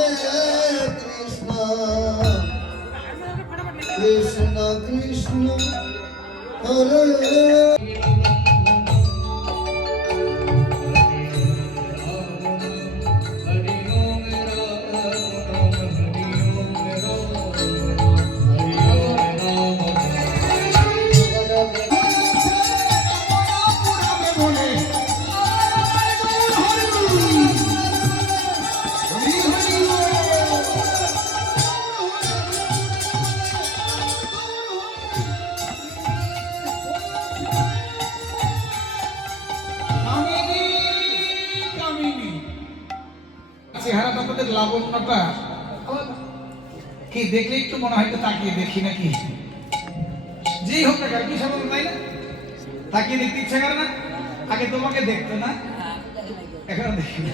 হরে কৃষ্ণ কৃষ্ণ কৃষ্ণ হরে চেহারাটা তাদের লাবণ্যটা কি দেখলে একটু মনে হয় তাকিয়ে দেখি নাকি, যেই হোক না কেন কি সব তাই না, তাকিয়ে দেখতে ইচ্ছা করে না? আগে তোমাকে দেখতো না, এখনো দেখি না।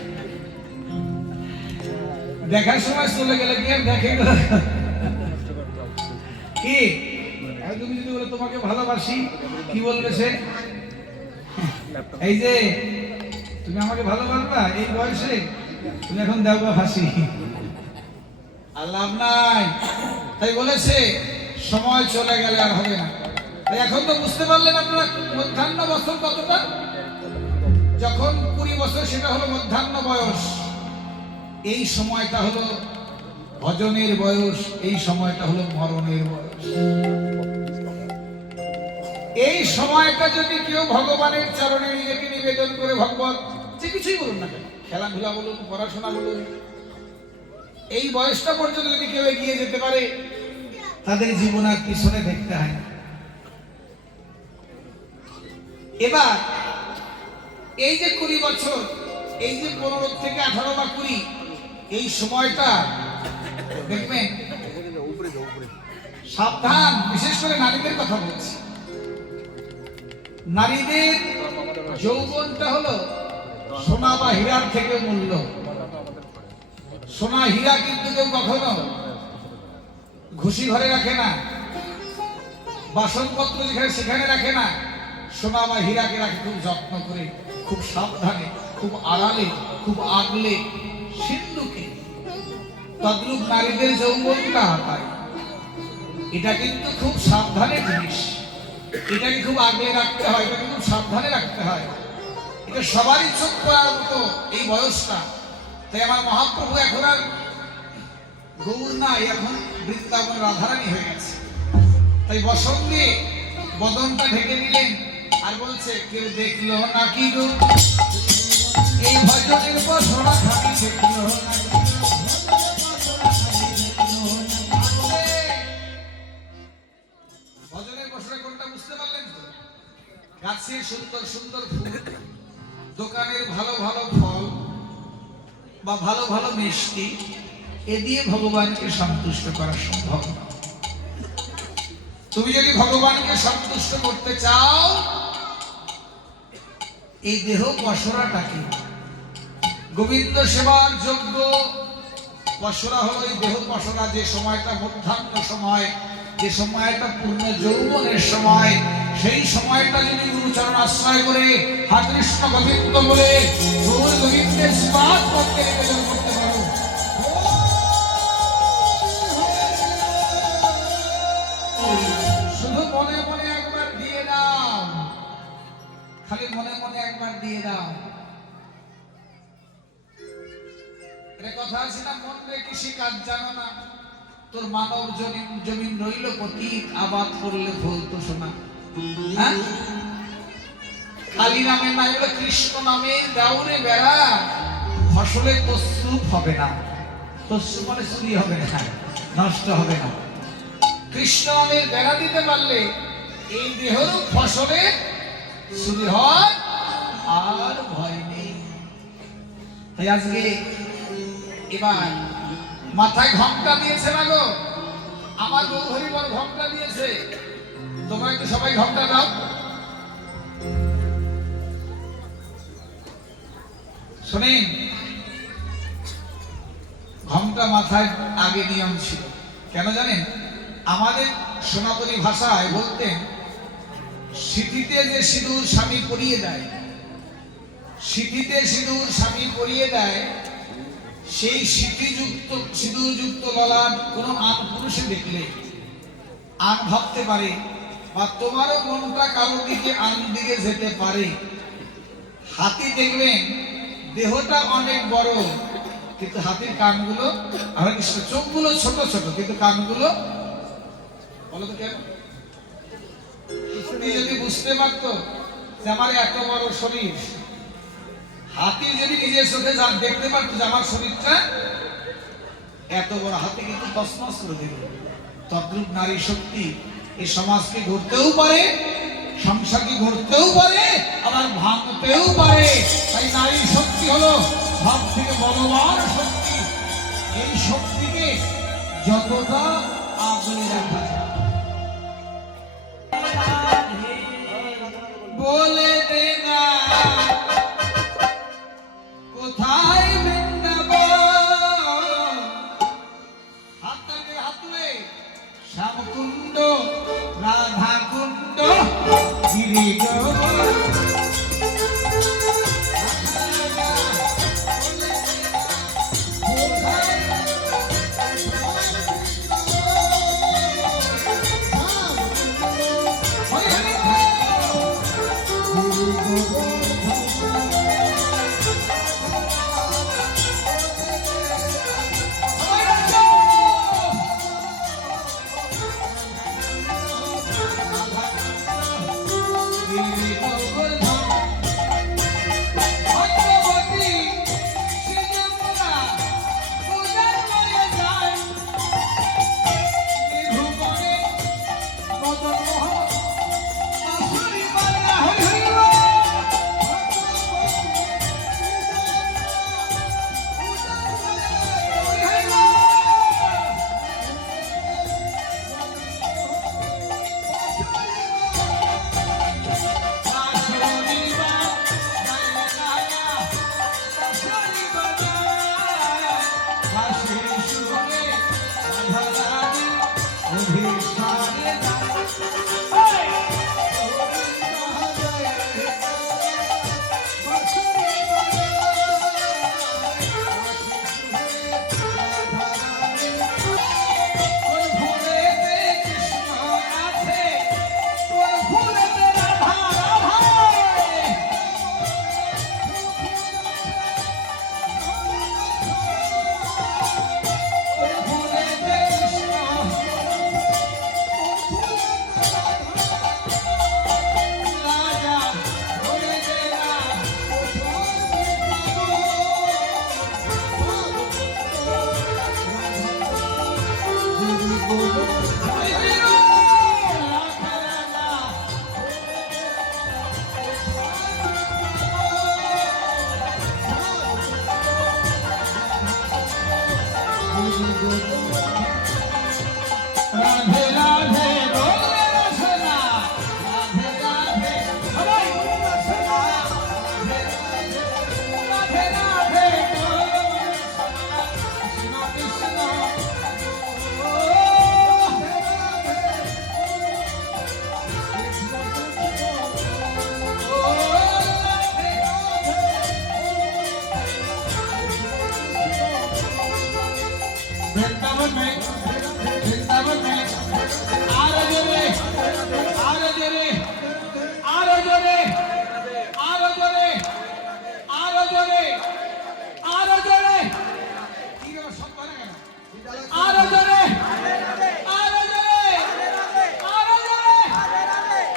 দেখার সময় চলে গেলে কি আর দেখে কি? তুমি যদি বলে তোমাকে ভালোবাসি, কি বলবে সে? এই যে তুমি আমাকে ভালোবাসবা এই বয়সে, তুমি এখন দেওয়া ফাঁসি, আর লাভ নাই। তাই বলেছে সময় চলে গেলে আর হবে না। তাই এখন তো বুঝতে পারলেন আপনারা মধ্যাহ্ন বছর কতটা? যখন 20 বছর সেটা হলো মধ্যাহ্ন বয়স, এই সময়টা হলো ভজনের বয়স, এই সময়টা হলো মরণের বয়স। এই সময়টা যদি কেউ ভগবানের চরণে নিজেকে নিবেদন করে, ভগবান যে কিছুই বলুন না কেন, খেলাধুলা বলুন, পড়াশোনা বলুন, এই বয়সটা পর্যন্ত যদি কেউ এগিয়ে যেতে পারে, তাদের জীবন আর পিছনে দেখতে হয় না। এবার এই যে 20 বছর, এই যে 15 থেকে 18 বা 20, এই সময়টা দেখবেন, সাবধান, বিশেষ করে নারীদের কথা বলছি। নারীদের যৌবনটা হলো সোনা বা হীরার থেকে মূল্য। সোনা হীরা কিন্তু কেউ কখনো ঘুষি ঘরে রাখে না, বাসনপত্র যেখানে সেখানে রাখে না। সোনা বা হীরাকে রাখে খুব যত্ন করে, খুব সাবধানে, খুব আড়ালে, খুব আগলে, সিন্ধুকে। তদ্রূপ নারীদের যৌবনটা তাই, এটা কিন্তু খুব সাবধানের জিনিস, এটাকে খুব আগলে রাখতে হয়, এটাকে খুব সাবধানে রাখতে হয়। এটা সবারই চোখ পড়ার মতো এই বয়সটা। তাই আমার মহাপ্রভু এখন আর গৌর নাই, এখন বৃন্দাবন রাধারানী হয়ে গেছে। তাই বসন দিয়ে বদনটা ঢেকে নিলেন আর বলছে, কেউ দেখলো নাকি গো এই ভজনের বসনা খালি দেখলো নাকি? ভজনের বসনা কোনটা বুঝতে পারলেন তো? গাছের সুন্দর সুন্দর ফুল, দোকানের ভালো ভালো ফল বা ভালো ভালো মিষ্টি, এ দিয়ে ভগবানকে সন্তুষ্ট করা সম্ভব না। তুমি যদি ভগবানকে সন্তুষ্ট করতে চাও, এই দেহ পসরাটাকে, গোবিন্দ সেবার যোগ্য পসরা হলো এই দেহ পসরা। যে সময়টা মধ্যাহ্ন সময়, যে সময়টা পূর্ণ যৌবনের সময়, সেই সময়টা যদি গুরুচরণ আশ্রয় করে হা কৃষ্ণ গোবিন্দ বলে গৌর গোবিন্দের স্বাদ করতে নিবেদন করতে পারো, শুধু মনে মনে একবার দিয়ে দাও, খালি মনে মনে একবার দিয়ে দাও। এটা কথা আছে না, মন রে কৃষি কাজ জানো না, তোর মানব জমিন রইল পতিত, আবাদ করলে ফলতো সোনা। হ্যাঁ, কালী নামের নাই বলে কৃষ্ণ নামের দাউরে বেড়া, ফসলে তসরূপ হবে না। তসরূপ মানে চুরি হবে না, নষ্ট হবে না। কৃষ্ণ নামের বেড়া দিতে পারলে এই দেহের ফসলে চুরি হয় আর ভয় নেই। তাই আজকে এবার মাথায় ঘোমটা দিয়েছে না গো, আমার গৌরী বড় ঘোমটা দিয়েছে, তোমরা একটু সবাই ঘোমটা দাও। শোনেন, ঘোমটা মাথায় আগে নিয়ম ছিল, কেন জানেন? আমাদের সনাতনী ভাষায় বলতেন, সিঁথিতে যে সিঁদুর স্বামী পরিয়ে দেয়, সিঁথিতে সিঁদুর স্বামী পরিয়ে দেয়, সেই সিঁদুরযুক্ত ললাট কোন আন পুরুষে দেখলে আন ভাবতে পারে, বা তোমারও মনটা কালো দিকে আন দিকে যেতে পারে। হাতি দেখবেন দেহটা অনেক বড়, কিন্তু হাতির কানগুলো আর চোখগুলো ছোট ছোট, কিন্তু কানগুলো বলো তো কেন? হাতি যদি বুঝতে পারতো যে আমার এত বড় শরীর, হাতি যদি নিজের চোখে দেখতে পারতো যে আমার শরীরটা এত বড়, হাতি কিন্তু তছনছ করে দিল। তদ্রূপ নারী শক্তি এই সমাজকে গড়তেও পারে, সংসারকে গড়তেও পারে, আবার ভাঙতেও পারে। তাই নারী শক্তি হলো সব থেকে বলবান শক্তি। এই শক্তিকে যতটা আগলে রাখা যায়। বলে দে না কোথায় বৃন্দাবন, হাতটাকে হাত তুলে শ্যামকুণ্ড রাধা কুণ্ড গিরি রাধে রাধে বলে রসনা, রাধে রাধে সবাই বলে রসনা, রাধে রাধে বলে রসনা, কৃষ্ণ কৃষ্ণ ও वृंदावन में आरो जोरे आरो जोरे आरो जोरे आरो जोरे आरो जोरे आरो जोरे की रे सब बने কেন आरो जोरे आरो जोरे आरो जोरे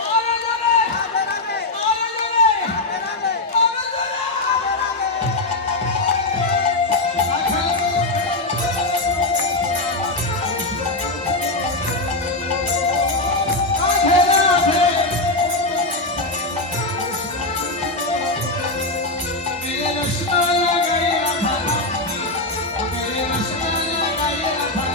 आरो जोरे आरो जोरे आरो मेरे रसना लगाई राधा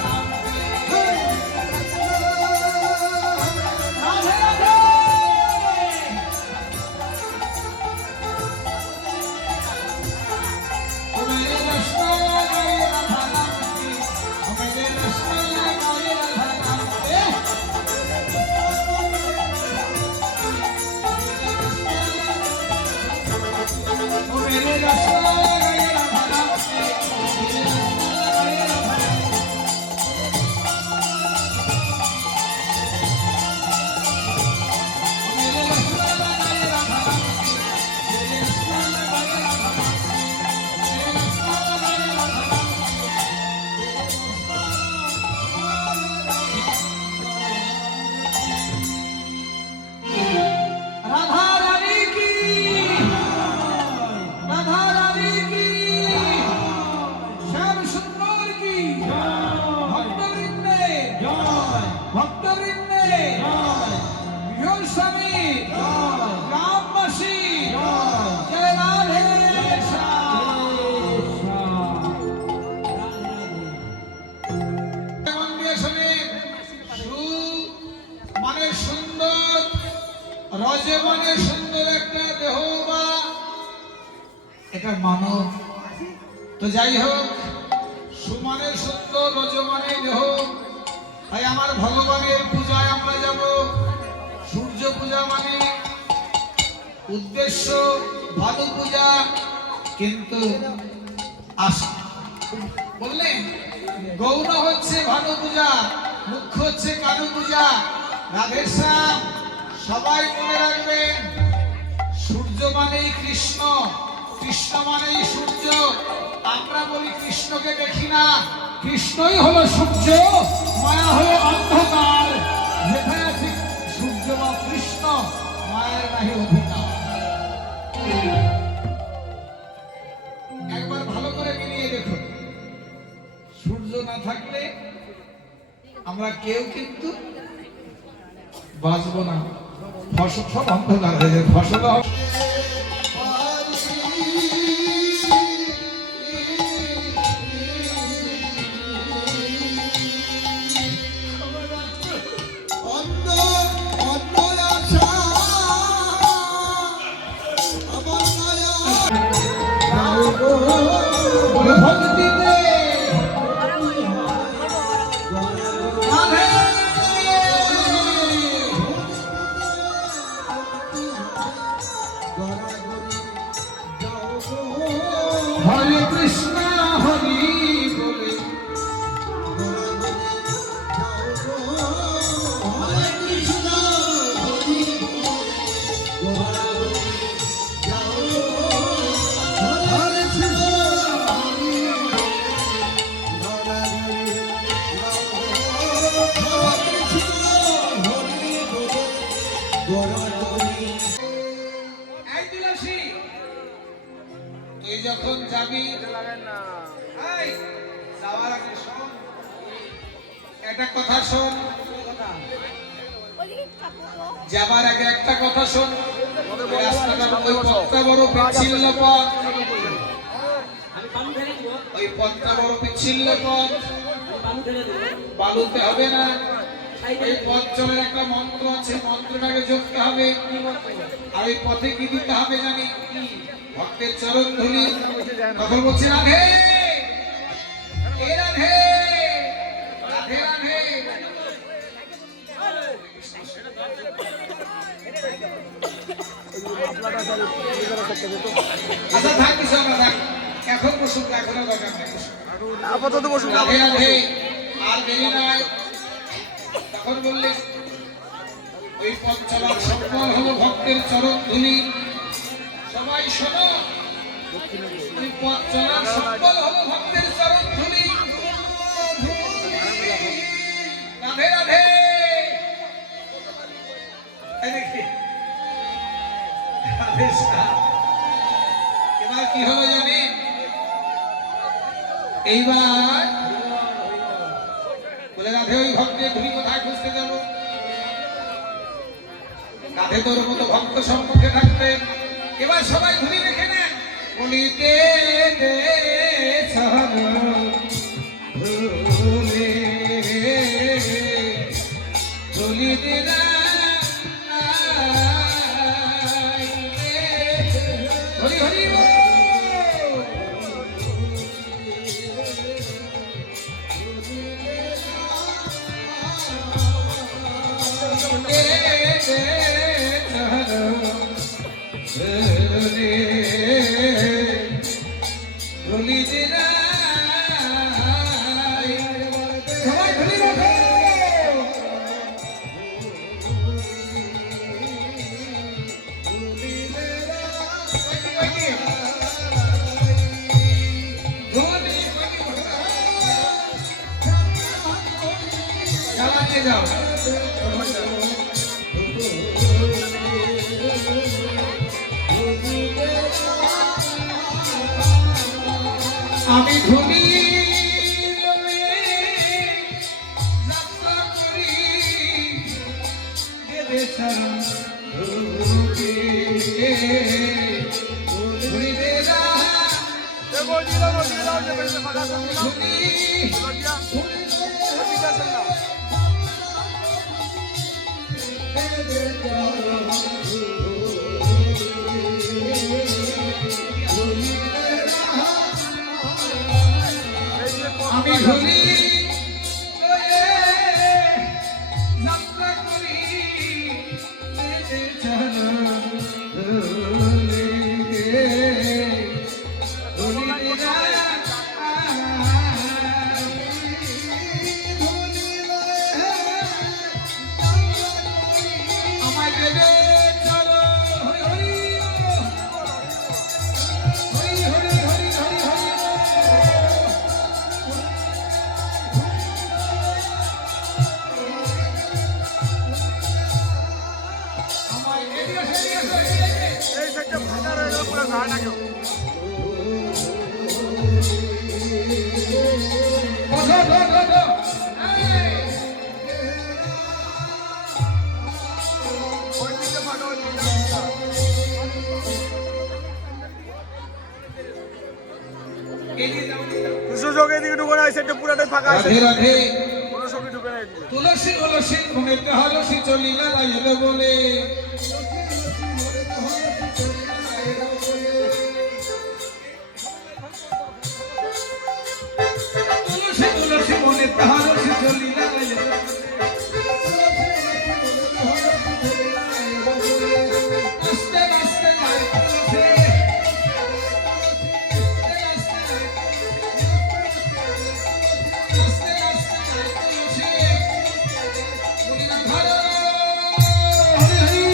রজবনে সুন্দর একটা দেহ বা এটা মানব। তো যাই হোক, সুমনে সুন্দর রজবনে দেহ, তাই আমার ভগবানের পূজায় আমরা যাব। সূর্য পূজা মানে উদ্দেশ্য ভানু পূজা, কিন্তু বললেন গৌণ হচ্ছে ভানু পূজা, মুখ্য হচ্ছে কানু পূজা। রাধেশ্যাম সবাই মনে রাখবেন, সূর্য মানেই কৃষ্ণ, কৃষ্ণ মানেই সূর্য। আমরা বলি কৃষ্ণকে দেখি না, কৃষ্ণই হলো সূর্য, মায়া হলো অন্ধকার। যেখানে আছে সূর্য বা কৃষ্ণ, মায়ের নাহি অধিকার। একবার ভালো করে মিলিয়ে দেখুন, সূর্য না থাকলে আমরা কেউ কিন্তু বাঁচবো না। ফসল সব অন্ধকার হয়ে যায়, ফসল হরে কৃষ্ণ হরি বলে হরে কৃষ্ণ হরি হরে কৃষ্ণ এই তুলসী, তুই যখন যাবি এই যাওয়ার আগে শোন একটা কথা, শোন যাবার আগে একটা কথা শোন। রাস্তাটা ওই পথটা বড় পিচ্ছিল পথ, ওই পথটা বড় পিচ্ছিল পথ, বালুতে হবে না। এই পথ চলার একটা মন্ত্র আছে, মন্ত্রটাকে জপতে হবে। আর ওই পথে কি দিতে হবে জানি, ভক্তের চরণ ধুলি। তখন বলছি রাধে এ রাধে রাধে রাধে। আচ্ছা থাক, কিছু আমরা থাক, এখন বসুন, এখনো দরকার নেই, আপাতত বসুন। রাধে রাধে। আর দেরি নাই। তখন বললেন ওই পথ চলার সম্বল হলো ভক্তের চরণ ধুলি। সবাই শোনো, ওই পথ চলার সম্বল হলো ভক্তের চরণ ধুলি। রাধে রাধে। এই দেখি রাধে শ্যাম। এবার কি হলো জানেন, এইবার বলে রাধে ওই ভক্তের ধুলি কোথায় খুঁজতে যাব। রাধে তোর মতো ভক্ত সম্মুখে থাকতেন। এবার সবাই ধুলি দেখে নেন, বলিতে দে ধুলে ধুলি দিনা হরি হরি বল। যাও আমি ধুলি যাত্রা করি দেবে চরণ ধুলি ধুলি দেরা ধুলি বসো, বসো। এই, এগিয়ে যাও, এগিয়ে যাও। সুযোগ এদিকে ঢুকে না, সেটা পুরাটাই ফাঁকা আছে, রাধে রাধে। কোনো ছবি ঢুকে না এদিকে। তুলসী তুলসী ঘুমেতে হলসি চলিলা বাইরে বলে, তুলসী তুলসী ঘুমেতে হলসি চলিলা বাইরে বলে, নাচতে নাচতে গায় তুলসী, নাচতে নাচতে গায় তুলসী, মুনিরা ধরো, হরি হরি।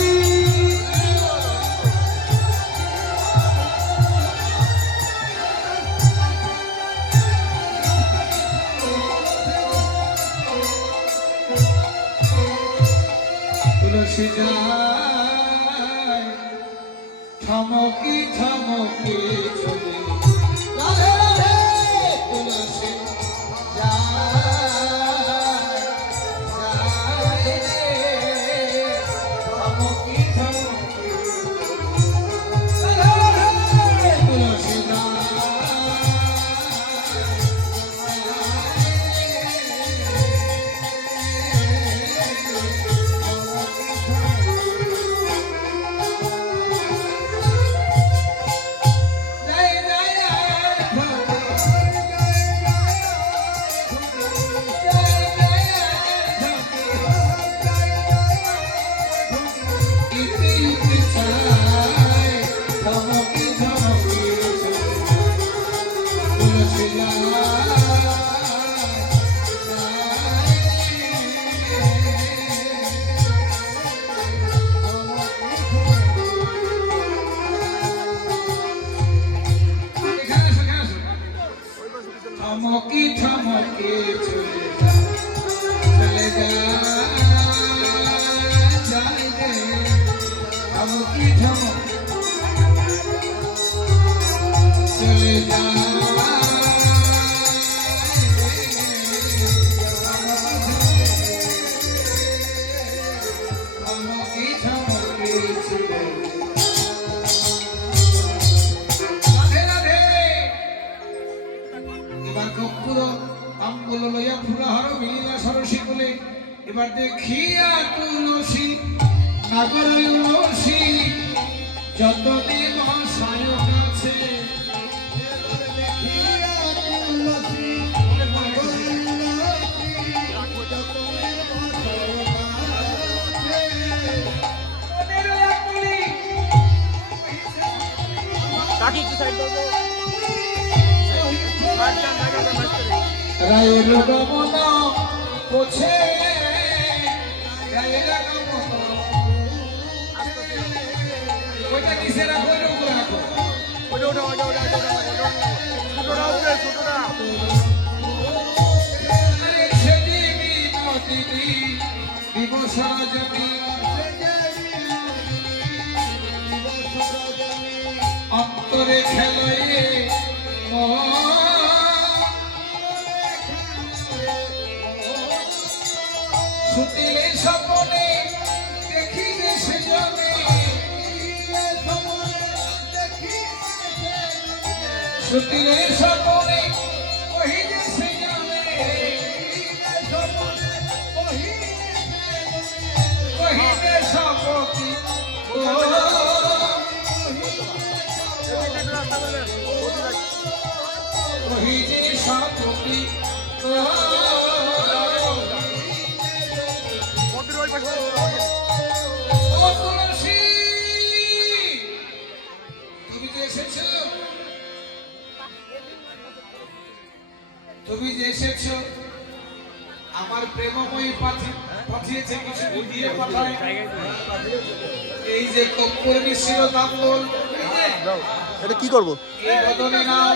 তুলসী যায় থমকি থমকি চলে, রাধে রাধে। তুলসী যায় যায় রে, থমকি থমকি, রাধে রাধে। তুলসী থমকি থমকি চলে চলে যায় রে, থমকি থমকি চলে থমকি থমকি চলে। রাধে রাধে। এবার কর্পূর আম্বুল লইয়া ফুলহার মিলিলা সরসী বলে, এবার দেখিয়া তুলসী নাগরসী যতনে মহাশায়ক আছে, কাকি একটু সাইড দাও তো। রায়ের গমন পোছে, রায়ের গমন, ওইটা নিচে রাখো, ওইটা উপরে রাখো। ওটা ওটা ওটা ওটা ছোটটা উপরে, ছোটটা। সেদিনই নদিনী দিবস রজনী, অন্তরে খেলায়ে সুতিলে স্বপনে দেখিলে সে জনে, সুতিলে স্বপনে কহিলে সে জনে, কহিলে স্বপতি কহিলে স্বপতি। মন্দির ওই পাশে। ও তুলসী, তুমি যে এসেছো, তুমি যে এসেছো, আমার প্রেমময়ী পাঠিয়েছে কিছু দিয়ে পাঠায়। এই যে কর্পূর মিশ্রিত তাম্বুল, এটা কি করবো? এই বদনে নাও,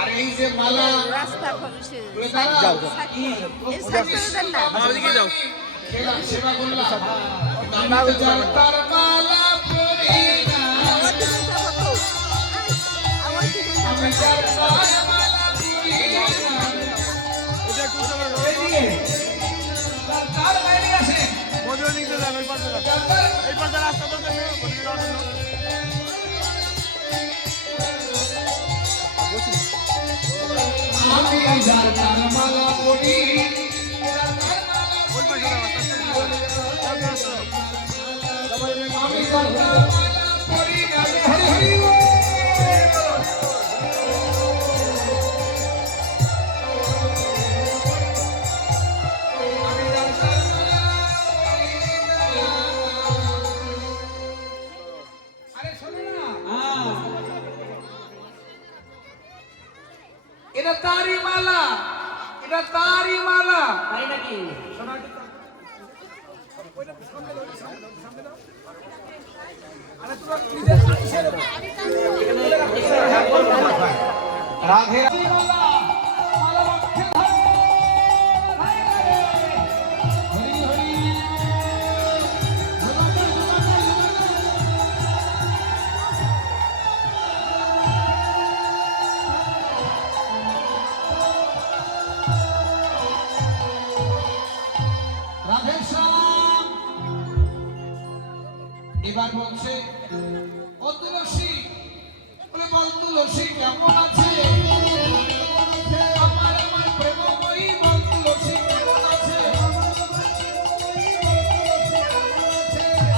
আর এই যে মালা, রাস্তা খরচে বলে দাঁড়াও। এই সাইকেলটার নাম ওদিকে যাও। খেলাম সেবা করলাম, আমি তো জানতার মালা পরি না, এরা তার মালা পরি এরা তার মালা ওই পরি পাশে আমি তার মালা পরি হরি হরি এটা তারি মালা এটা তারি মালা তাই নাকি? রাধে মালা মালা রক্ষে ধরো হরি হরি রাধে শ্যাম এবার বলছে ও তুলসী বলে বল তুলসী কেমন আছে আমার আমার প্রেমময়ী বল তুলসী কেমন আছে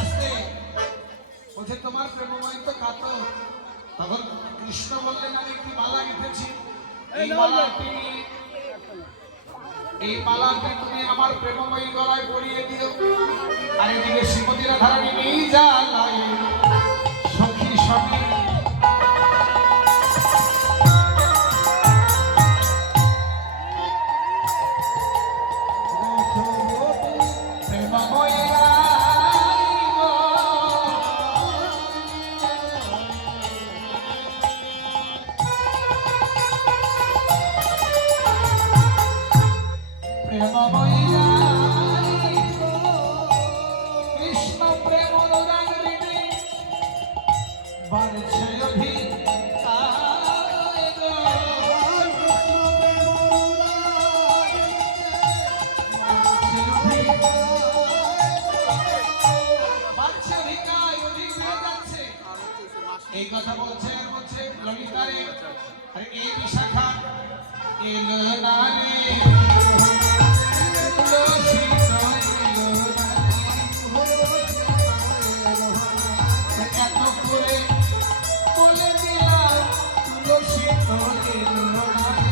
আস্তে বলছে তোমার প্রেমময়ী তো কাতর তখন কৃষ্ণ বললেন আমি একটি মালা গেঁথেছি এই মালাটি তুমি আমার প্রেমময়ী গলায় পরিয়ে দিও আর এদিকে শ্রীমতী রাধারানী নিয়ে জ্বালায় সখী সখী প্রেমময়ী আইব। প্রেমময়ী আইব। কৃষ্ণ প্রেম অনুরাগ হৃদে বাড়ছে অধিকার গো। বাড়ছে অধিকার, অধিক হয়ে যাচ্ছে। এই কথা বলছে আর বলছে ললিতারে আরে এই বিশাখা এলো না রে তুলসী তো এলো না রে। এত করে বলে দিলাম তুলসী তো এলো না রে।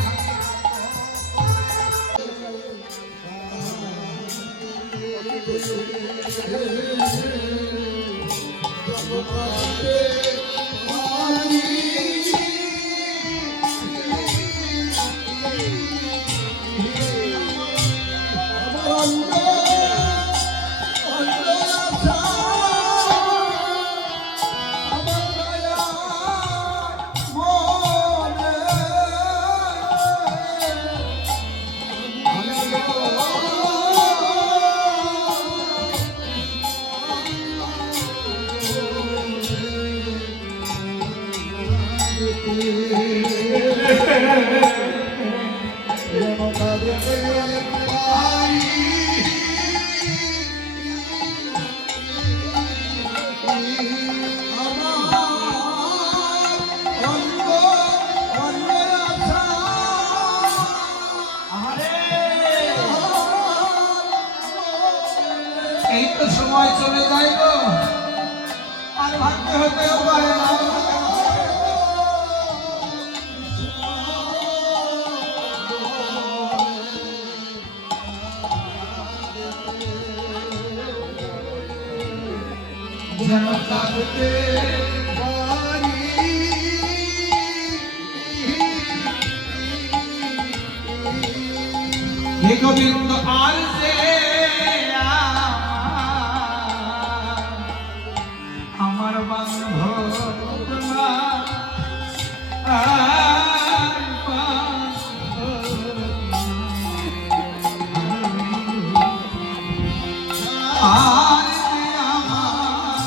এই তো সময় চলে যায় গো আর ভাবতে হতেও পারে না। যেন কাঁদতে পারি হে গোবিন্দ আর সে আমার বান্ধব না আর সে আমার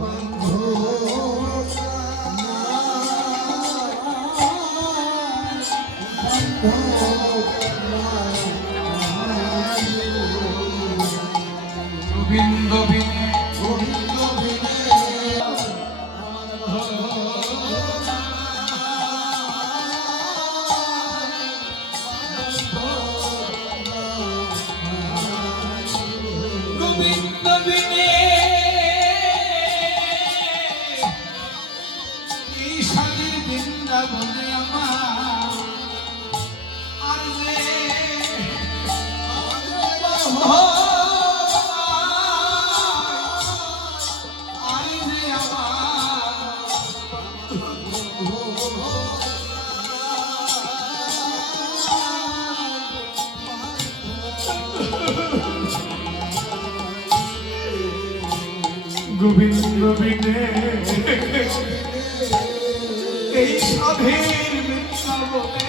বন্ধু গোবিন্দ বিনে গোবিন্দ বিনে আমার গোবিন্দ বিনে এই সাধের বৃন্দাবনে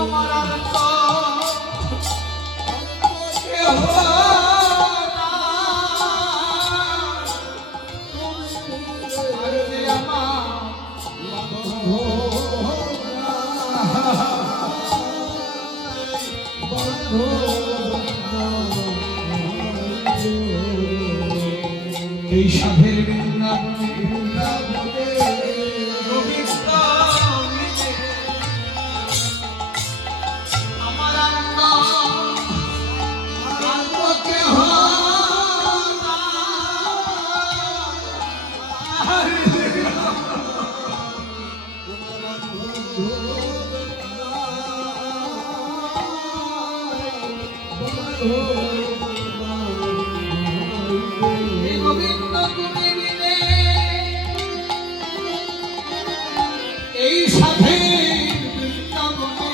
আমার আর তো কেহ নাই। আর যে এই সাধের বৃন্দাবনে গোবিন্দ মিলে আমার আনন্দ কেহ গোবিন্দ তুমি মিলে এই সাথে আমার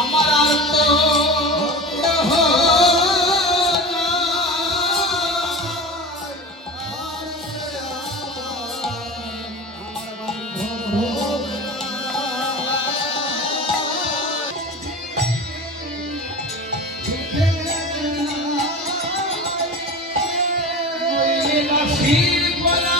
আমার আর তো কেহ শির পরা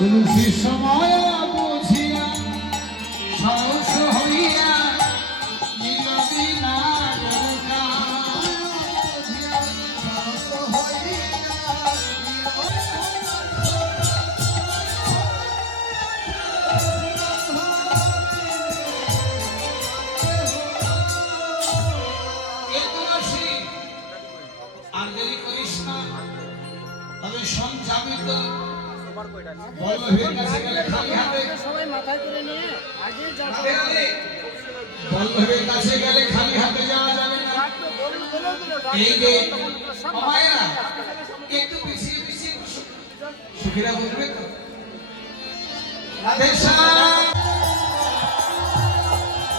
তুলসী সময় বুঝিয়া সহস হইয়া নীলবি না আর দেরি করিস না, তবে সঞ্চামিত বল্লভের কাছে গেলে খালি হাতে সবাই মাথায় করে নিয়ে আগে যাবে। বল্লভের কাছে গেলে খালি হাতে যাওয়া যাবে না। এই যে মায়েরা একটু পিছিয়ে পিছিয়ে সুখীরা বলবে তো রাধে শ্যাম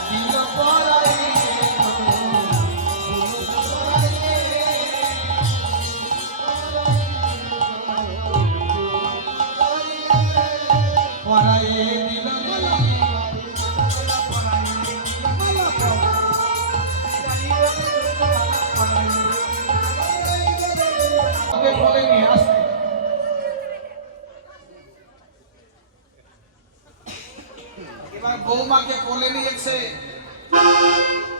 দিল পরাই এবার বৌমাকে কোলে নিয়েছে,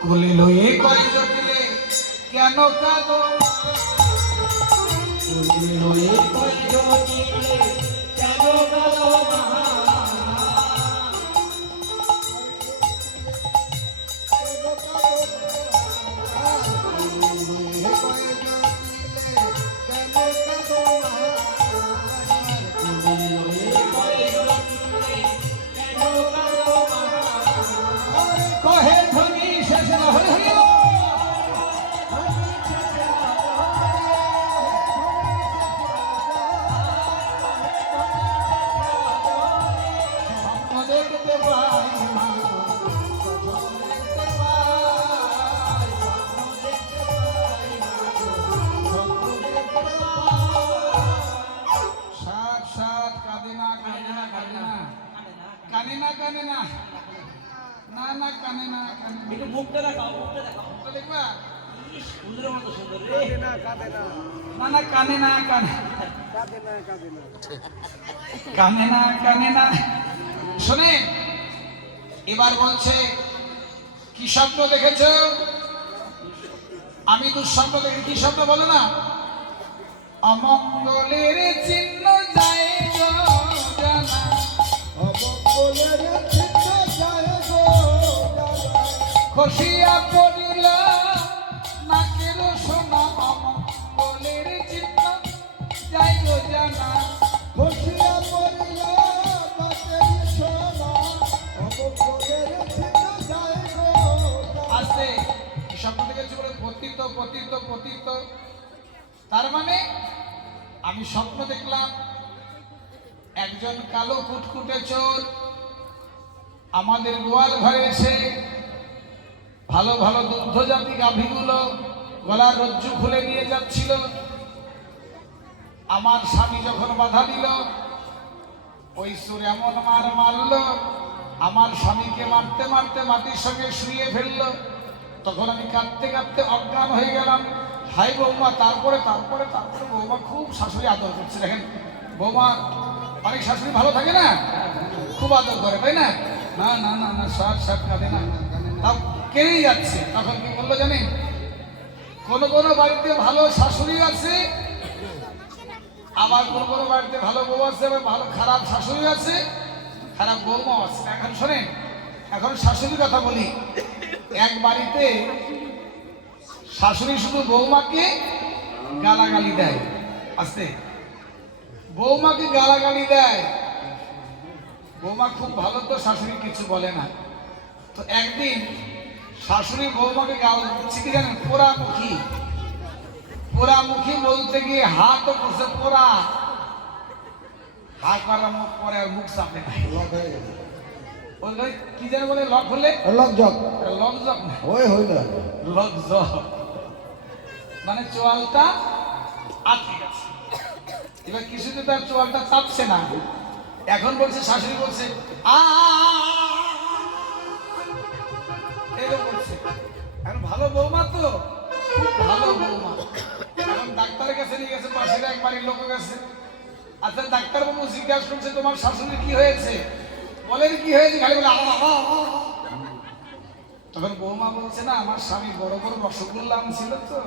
কোলে লয়ে কয় জটিলে কেন কাঁদো, কোলে লয়ে কয় জটিলে মুখটা দেখবা? কাঁদে না কাঁদে না না না, কানে না, কানে কাঁদে না কাঁদে না কানে না, কানে না। শোনে, এবার বলছে কি স্বপ্ন দেখেছ? আমি দুঃস্বপ্ন দেখি। কি স্বপ্ন বলো না? অমঙ্গলের চিহ্ন যায় গো জানা, অমঙ্গলের চিহ্ন যায় গো জানা, খসিয়া পড়িল নাকের সোনা। অমঙ্গলের চিহ্ন যায় গো জানা, খসিয়া পড়িল নাকের সোনা, অমঙ্গলের চিহ্ন যায় গো জানা। আসতে কি স্বপ্ন দেখেছি বলে পতিত পতিত পতিত। তার মানে আমি স্বপ্ন দেখলাম একজন কালো কুটকুটে চোর আমাদের গোয়াল ঘরে এসে ভালো ভালো দুগ্ধজাতি গাভীগুলো গলার রজ্জু খুলে নিয়ে যাচ্ছিল। আমার স্বামী যখন বাধা দিল, ওই চোর এমন মার মারল, আমার স্বামীকে মারতে মারতে মাটির সঙ্গে শুয়ে ফেললো। তখন আমি কাঁদতে কাঁদতে অজ্ঞান হয়ে গেলাম। হাই বৌমা, তারপরে তারপরে তারপরে বৌমা খুব শাশুড়ি আদর করছে। দেখেন বৌমা, অনেক শাশুড়ি ভালো থাকে না, খুব আদর করে, তাই না? না না না না, সব কাঁদে না, তাও কেড়েই যাচ্ছে। তখন কি বললো জানেন? কোনো কোনো বাড়িতে ভালো শাশুড়ি আছে, আবার কোনো কোনো বাড়িতে ভালো বউ আছে, আবার ভালো খারাপ শাশুড়ি আছে, খারাপ বৌমা আছে। এখন শোনেন, এখন শাশুড়ির কথা বলি। এক বাড়িতে শাশুড়ি শুধু বৌমাকে গালাগালি দেয়। আস্তে, বৌমাকে গালাগালি দেয়। বৌমা খুব ভালো তো, শাশুড়ি কিছু বলে না। তো একদিন শাশুড়ি বৌমাকে গাল দিচ্ছে কি জানেন? পোড়ামুখী। পোড়ামুখী বলতে গিয়ে হাত করছে পোড়া, হাত করা মুখ পরে আর মুখ সামনে নাই। লক হয়ে গেছে। বললো কি যেন বলে, লক হলে লক জক লক জক না, ওই হইল লক জক মানে চোয়ালটা আটকে গেছে। এবার কিছুতে তার চোয়ালটা চাপছে না। এখন বলছে, শাশুড়ি বলছে এরকম করছে। এখন ভালো বৌমা তো, খুব ভালো বৌমা। এখন ডাক্তারের কাছে নিয়ে গেছে, পাশের এক বাড়ির লোকের কাছে। আচ্ছা ডাক্তার বাবু জিজ্ঞাসা করছে, তোমার শাশুড়ি কি হয়েছে? বলেন কি হয়েছে? খালি বলে তখন বৌমা বলছে, না আমার স্বামী বড় বড় রসগোল্লা ছিল তো,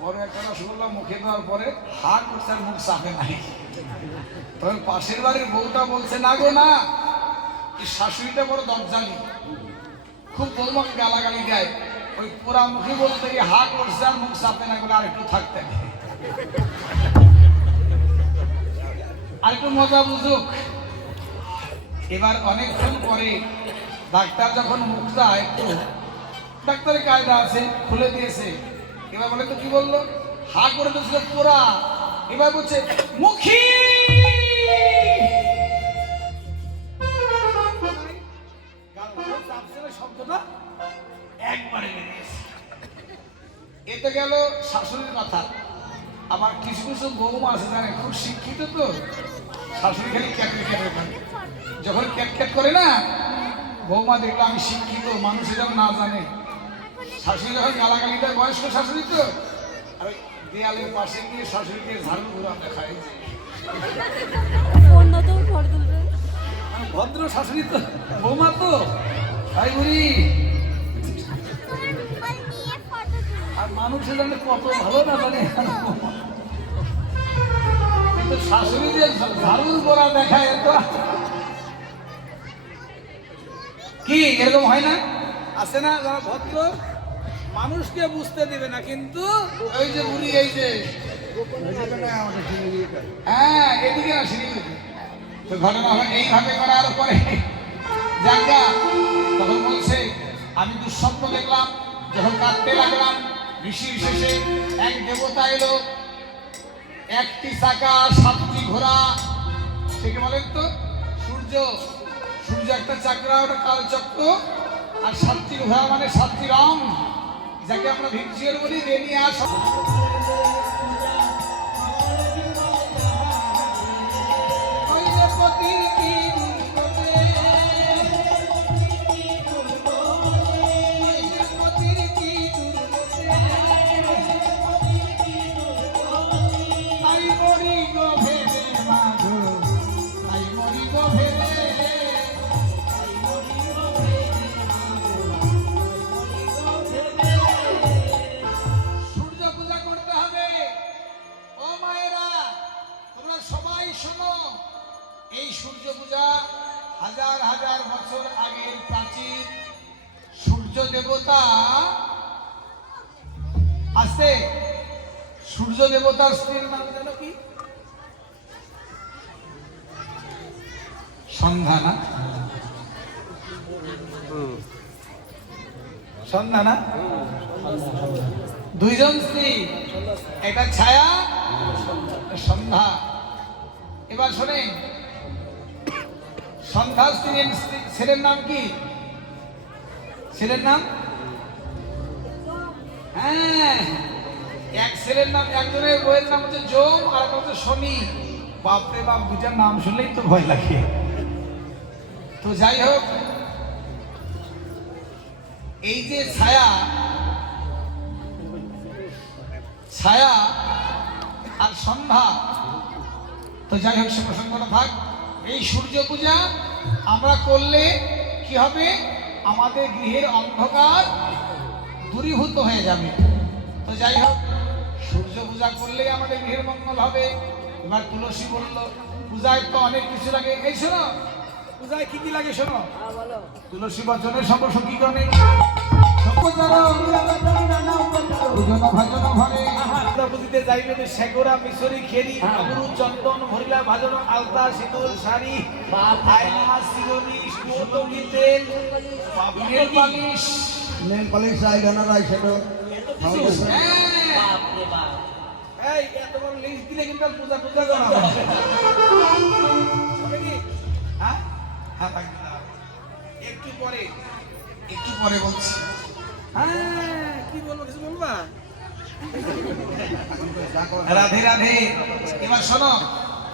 বড় একটা রসগোল্লা মুখে দেওয়ার পরে হাত করছে আর মুখ চাপে নাই। তখন পাশের বাড়ির বউটা বলছে, না গো না, এই শাশুড়িটা বড় দরজালি, খুব বৌমাকে গালাগালি দেয়। ওই পোড়া মুখে বলতে গিয়ে হাত করছে আর মুখ চাপে নাই বলে আর একটু থাকতে নেই, আর একটু মজা বুঝুক। এবার অনেকক্ষণ পরে ডাক্তার যখন মুখটা একটু, ডাক্তারের কায়দা আছে, খুলে দিয়েছে। এবার বলে তো কি বললো? হা করে তো ছিল পোড়া। এবার বলছে মুখী। শব্দটা একবারে বেরিয়েছে। এতে গেল শাশুড়ির কথা। আমার কিছু কিছু বৌমা আছে জানে, খুব শিক্ষিত তো, শাশুড়ি খালি ক্যাটকেট ক্যাটকেট করে। যখন ক্যাটকেট করে না, বৌমা দেখলো আমি শিক্ষিত, মানুষ এটা না জানে। শাশুড়ি যখন গালাগালি দেয়, বয়স্ক শাশুড়ি তো, আর ওই দেয়ালের পাশে গিয়ে শাশুড়িকে ঝাড়ু ঘুরা দেখায়। ভদ্র শাশুড়ি তো, বৌমা তো, তাই বুড়ি। আর মানুষের জানে কত ভালো না জানে, কিন্তু শাশুড়ি যে ঝাড়ুর গোড়া দেখায়, তো কি এরকম হয় না? আছে না যারা ভদ্র, মানুষকে বুঝতে দেবে না, কিন্তু ওই যে বুড়ি, এই যে হ্যাঁ এদিকে না সিঁড়ি, তো ঘটনা হয় এইভাবে করার পরে জায়গা। তখন বলছে, আমি দুঃস্বপ্ন দেখলাম, যখন কাঁদতে লাগলাম, ঋষির শেষে এক দেবতা এলো, একটি চাকা সাতটি ঘোড়া। সেকে বলেন তো সূর্য। সূর্য একটা চাকরা, ওটা কালচক্র, আর সাতটি ঘোড়া মানে সাতটি রং, যাকে আমরা ভিনসিয়ার বলি, রেনিয়া। শোনো, এই সূর্য পূজা হাজার হাজার বছর আগের প্রাচীন সূর্য দেবতা আছে। সূর্য দেবতার স্ত্রীর নাম জানো কি? সন্ধ্যা না? সন্ধ্যা না? দুইজন স্ত্রী, একটা ছায়া, সন্ধ্যা। এবার শোনেন, সন্ধ্যা স্ত্রীর ছেলের নাম কি? ছেলের নাম? হ্যাঁ, এক ছেলের নাম, একজনের বইয়ের নাম হচ্ছে যোম আর একটা হচ্ছে শনি। বাপরে বাপ, দুটার নাম শুনলেই তো ভয় লাগে। তো যাই হোক, এই যে ছায়া, ছায়া আর সন্ধ্যা, তো যাই হোক সে প্রসঙ্গটা থাক। এই সূর্য পূজা আমরা করলে কি হবে? আমাদের গৃহের অন্ধকার দূরীভূত হয়ে যাবে। তো যাই হোক, সূর্য পূজা করলে আমাদের গৃহের মঙ্গল হবে। এবার তুলসী বলল, পূজায় তো অনেক কিছু লাগে। এই শোনো, পূজায় কি কি লাগে শোনো। তুলসী বচনের সর্বসঙ্গীকরণে শেখরা মিশরি খেরি অগুরু চন্দন ভরিলা ভাজন আলতা সিঁদুর শাড়ি আয়না শিরোনি সুতোঙ্গি তেল নেল পালিশ। নেল পালিশ রায়গানা রায় সেটা এই এত বড় লিস্ট দিলে কিন্তু পূজা পূজা করা হবে। হ্যাঁ হ্যাঁ, একটু পরে, একটু পরে বলছি। হ্যাঁ, কি বলবো, কিছু বলবা? রাধে রাধে। এবার শোনো,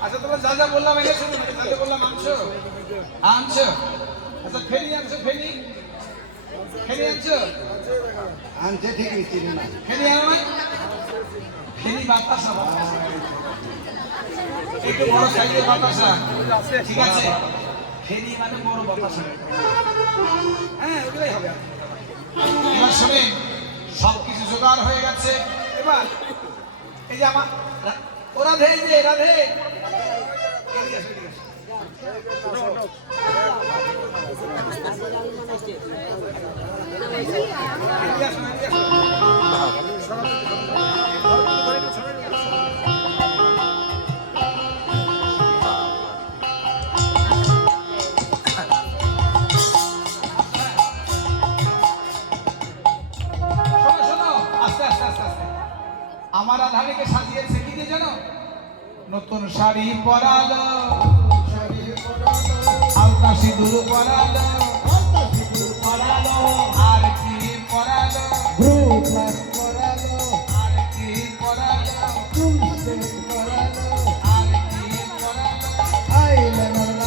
আচ্ছা তোমরা যা যা বললাম এটা শোনো, যা যা বললাম আনছো আনছো। আচ্ছা ফেরি আনছো, ফেরি ফেরি আনছো? আনছে ঠিকই, চিনি না। ফেরি আনো না? ফেরি বাতাসা, একটু বড় সাইজের বাতাসা, ঠিক আছে? ফেরি মানে বড় বাতাসা। হ্যাঁ, ওগুলাই হবে। এবার শোনেন, সবকিছু জোগাড় হয়ে গেছে। এবার এই যে আমার ও রাধে, এই যে রাধে, এদিকে আসো, এদিকে আসো। এদিকে আসো, এদিকে আসো। আমার আধারকে সাজিয়েছে কি দিয়ে জানো? নতুন শাড়ি পরালো, আলতা সিঁদুর পরালো, আর কি পরালো, আর কি পরালো, আর কি পরালো, আর কি লাগালো,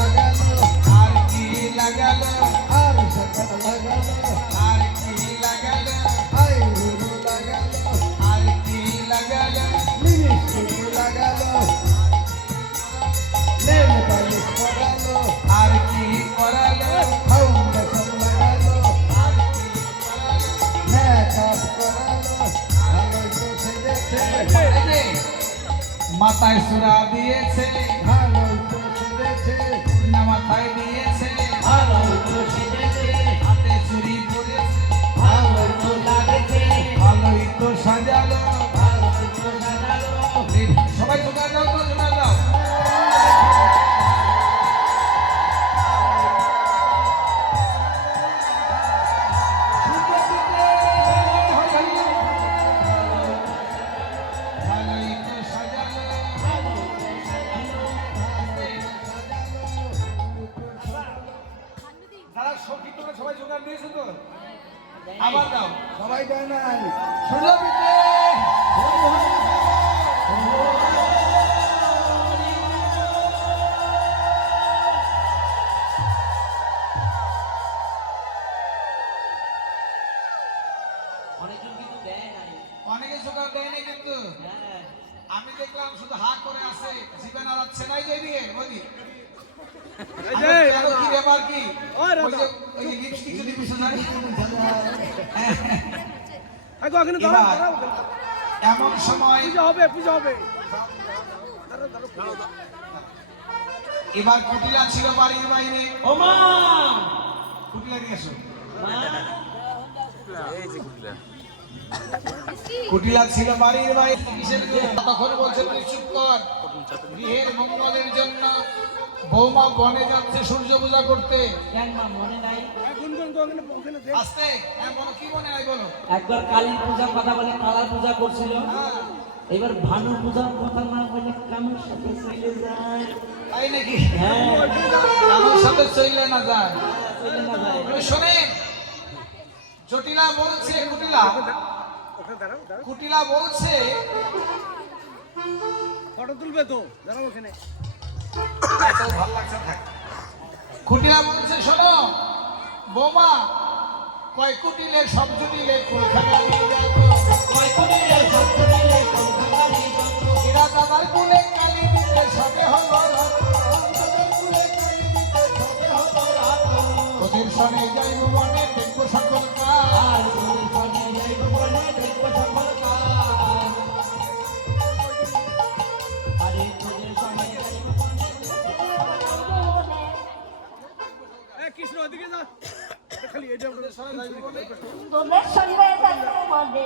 আর কি লাগালো, আর কি লাগালো, আর কি পরালো, মাথায় সুরা দিয়েছে, না মাথায় দিয়েছে, হাতে চুরি পরেছে, ভালোই তো সাজালো। সবাই জোগাড় দাও, তো জোগাড় দাও। ভালোই তো সাজালো। যারা সখী তোমরা সবাই জোগাড় দিয়েছো তো? আবার দাও। সবাই দেয় নাই। সুযোগ দিতে। অনেকে জোগাড় দেয় নাই কিন্তু আমি দেখলাম শুধু হা করে আছে, জীবন আলাচ্ছে নাই যে দিয়ে বলি। কি ব্যাপার কি? ওই যে লিপস্টিক যদি বুঝে যায়। এমন সময় পূজা হবে, পূজা হবে। এবার কুটিলা ছিল বাড়ির বাইরে। ও মা কুটিলা নিয়ে এসো। মা কুটিলা ছিল বাড়ির বাইরে। কিসের জন্য? তখন বলছে তুই চুপ কর। গৃহের মঙ্গলের জন্য বৌমা বনে যাচ্ছে সূর্য পূজা করতে। কেন মা মনে নাই? আস্তে, হ্যাঁ বলো, কি মনে নাই বলো। একবার কালী পূজার কথা বলে কালার পূজা করছিল, হ্যাঁ, এবার ভানু পূজার কথা না বলে কানুর সাথে চলে যায়। তাই নাকি? হ্যাঁ আমার সাথে চললে না যায়। চলে না যায়। শোনেন, জটিলা বলছে, কুটিলা বলছে, ফটো তুলবে তো দাঁড়াও ওখানে। এত ভালো লাগছে থাক। কুটিলা বলছে শোনো বৌমা, কয় কুটিলে সব জুটিলে কুলখানা নিয়ে যাবো। কয় কুটিলে সব কুটিলে কোনখানা নিয়ে যাবো। এরা দাদার কুলে কালি দিতে সবে হলো ওদের সনে যাইব বনে দেখবো সকল কাজ। আর তোদের সঙ্গে যাইব বলে দেখবো সকল কাজ। আরে তোদের সঙ্গে যাইব বলে কৃষ্ণ ওদিকে যা, খালি এটা ওদের সনে যাইব বনে। তোদের সঙ্গে যাইবো বনে।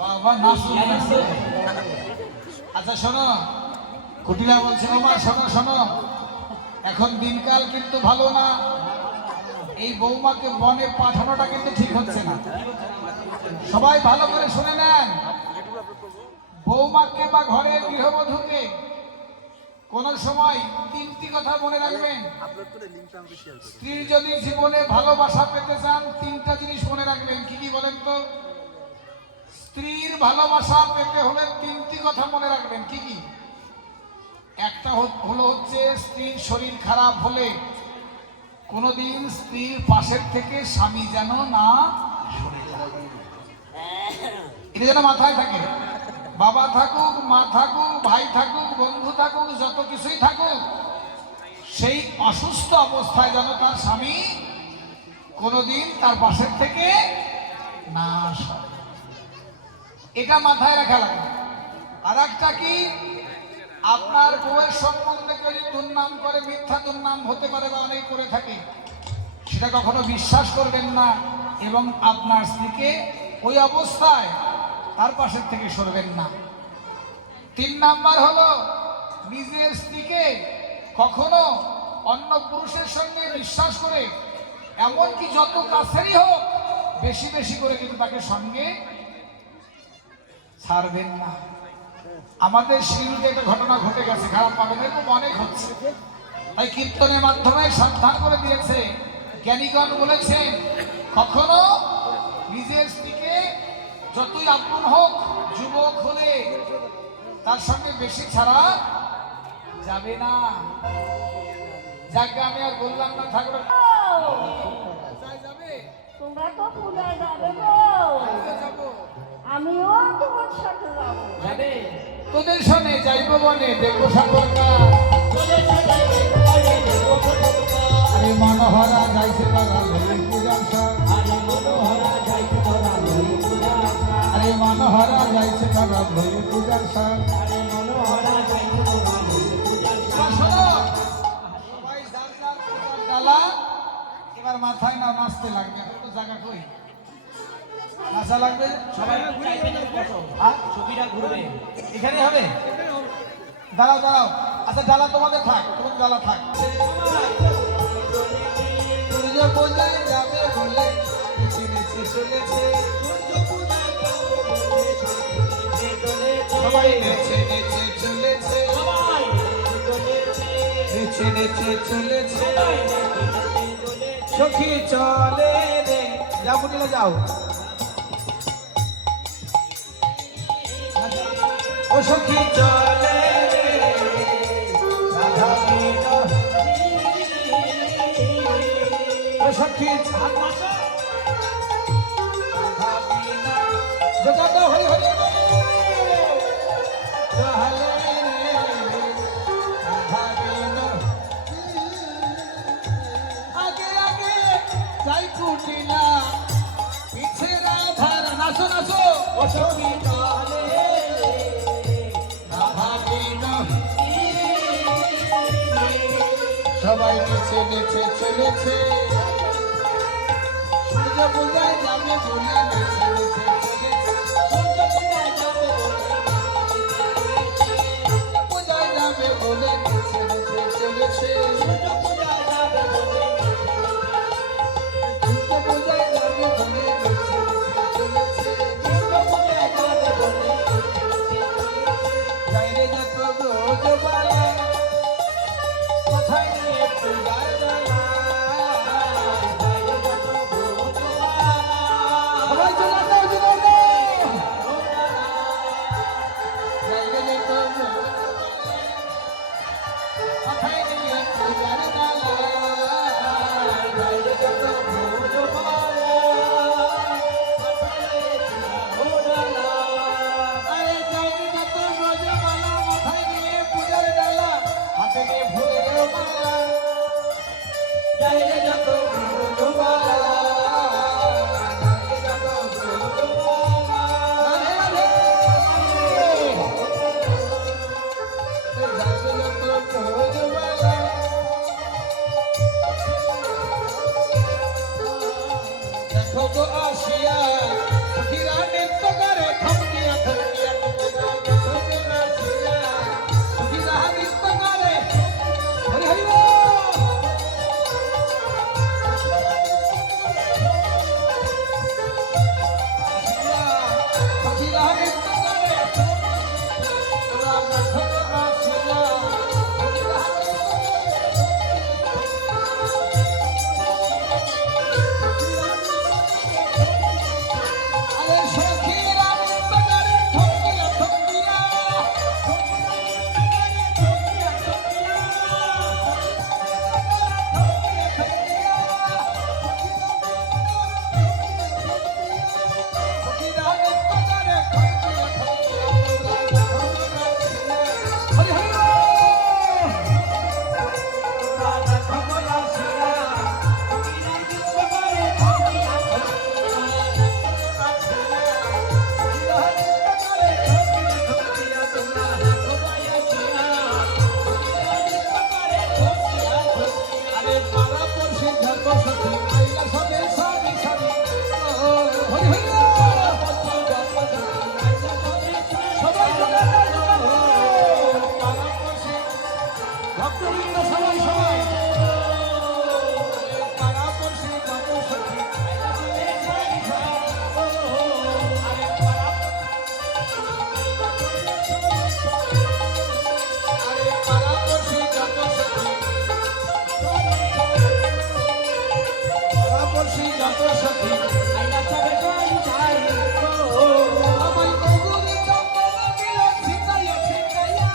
বাবা নাচুন নাচুন। আচ্ছা শোনো, কুটিলা বলছে ও মা শোনো শোনো, এখন দিনকাল কিন্তু ভালো না। এই বৌমাকে বনে পাঠানোটা কিন্তু ঠিক হচ্ছে না। সবাই ভালো করে শুনে নেন, বৌমাকে বা ঘরের গৃহবধূকে কোন সময় তিনটি কথা মনে রাখবেন। স্ত্রীর যদি জীবনে ভালোবাসা পেতে চান, তিনটা জিনিস মনে রাখবেন। কি কি বলেন তো? স্ত্রীর ভালোবাসা পেতে হলে তিনটি কথা মনে রাখবেন। কি কি? একটা হলো হচ্ছে স্ত্রীর শরীর খারাপ হলে কোনোদিন স্ত্রীর পাশের থেকে স্বামী যেন না সরে যায়। এটা যেন মাথায় থাকে। বাবা থাকুক, মা থাকুক, ভাই থাকুক, বন্ধু থাকুক, যত কিছুই থাকুক, সেই অসুস্থ অবস্থায় যেন তার স্বামী কোনোদিন তার পাশের থেকে না সরে। এটা মাথায় রাখা লাগে। আর একটা কি, আপনার বউয়ের সম্বন্ধে কেউ দুর্নাম করে, মিথ্যা দুর্নাম হতে পারে বা অনেক করে থাকে, সেটা কখনো বিশ্বাস করবেন না এবং আপনার স্ত্রীকে ওই অবস্থায় তার পাশের থেকে সরবেন না। 3 নাম্বার হলো নিজের স্ত্রীকে কখনো অন্য পুরুষের সঙ্গে বিশ্বাস করে, এমনকি যত কাছেরই হোক, বেশি বেশি করে কিন্তু তাকে সঙ্গে ছাড়বেন না। আমাদের শিলুতে একটা ঘটনা ঘটে গেছে, খারাপ পাবেন, এরকম অনেক হচ্ছে। তাই কীর্তনের মাধ্যমে সাবধান করে দিয়েছে, জ্ঞানীগণ বলেছেন কখনো নিজের স্ত্রীকে যতই আপন হোক, যুবক হলে তার সঙ্গে বেশি ছাড়া যাবে না। যাকে আমি আর বললাম না, ঠাকুর যাবে, তোমরা তো পূজায় যাবে গো। যাবো, আমিও তোমার সাথে যাবো। যাবে তোদের সনে যাইব বনে দেখবো সকল কাজ। তোদের সঙ্গে যাইব বলে দেখবো সকল কাজ। আরে মনোহরা যাইছে তারা লই পূজার সার। আরে মনোহরা যাইতে তোরা লই পূজার সার। আরে মনোহরা যাইছে তারা লই পূজার সার। আরে মনোহরা যাইতে তোরা লই পূজার সার। শোনো, সবাই যার যার পূজার ডালা এবার মাথায় না নাচতে লাগবে। এখন তো জায়গা কই নাচা লাগবে। সবাই চাইবে না বসো, হ্যাঁ? ছবিটা ঘুরবে। এখানে হবে। দাঁড়াও দাঁড়াও, আচ্ছা ডালা তোমাদের থাক, তোমার ডালা থাক। সূর্য পূজায় যাবে বলে নেচে নেচে চলেছে, সবাই নেচে নেচে চলেছে, সবাই নেচে নেচে চলেছে। সখী চলে রে, যাও বুটিলা যাও। ও সখী চলে রে, রাধা বিনা। ও সখী রাধা বিনা। জগা দাও হরি হরি চলে রে, রাধা বিনা। আগে আগে যাই কুটিলা, পিছে রাধার। নাচো নাচো। ও সখী চলে রে, রাধা বিনা। সবাই নেচে নেচে চলেছে সূর্য পূজায় যাবে বলে নেচে নেচে পূজায় যাবে বলে নেচে নেচে চলেছে সূর্য পূজায় যাবে বলে নেচে নেচে চলেছে যাইরে যত ব্রজবালা কোথায় নিয়ে পূজার বেলা সবাই চলে যাও যাইরে যত কোথায় নিয়ে পূজার বেলা যাইরে যত ব্রজবালা আরে যাইরে যত ব্রজবালা কোথায় নিয়ে পূজার ডালা হাতে নিয়ে ফুলের মালা যাইরে যত ব্রজবালা যাইরে যত ব্রজবালা রাধে রাধে যাইরে যত ব্রজবালা দেখো তো আসিয়া সখীরা নৃত্য করে থমকিয়া থমকিয়া টুকুরা দেখো তো আসিয়া সখীরা নৃত্য করে হরি হরি বল। সখীরা নৃত্য করে তোরা দেখো তো আসিয়া সখীরা আরে সখীরা নৃত্য করে থমকিয়া থমকিয়া সখীরা নৃত্য করে থমকিয়া থমকিয়া হরি হরি বল। আরে পাড়া পড়শি যত সখী আইলা সবে সবে সবে হরি হরি সবাই চলে যাও পাড়া পড়শি ভক্তবৃন্দ সবাই সবাই পাড়া পড়শি যত সখী আইলা সবে সবে আরে পাড়া আরে পাড়া পড়শি যত সখী পড়শি যত সখী আইলা সবে সবে আমায় গগুরি চম্পল দিল ছিটাইয়া ছিটাইয়া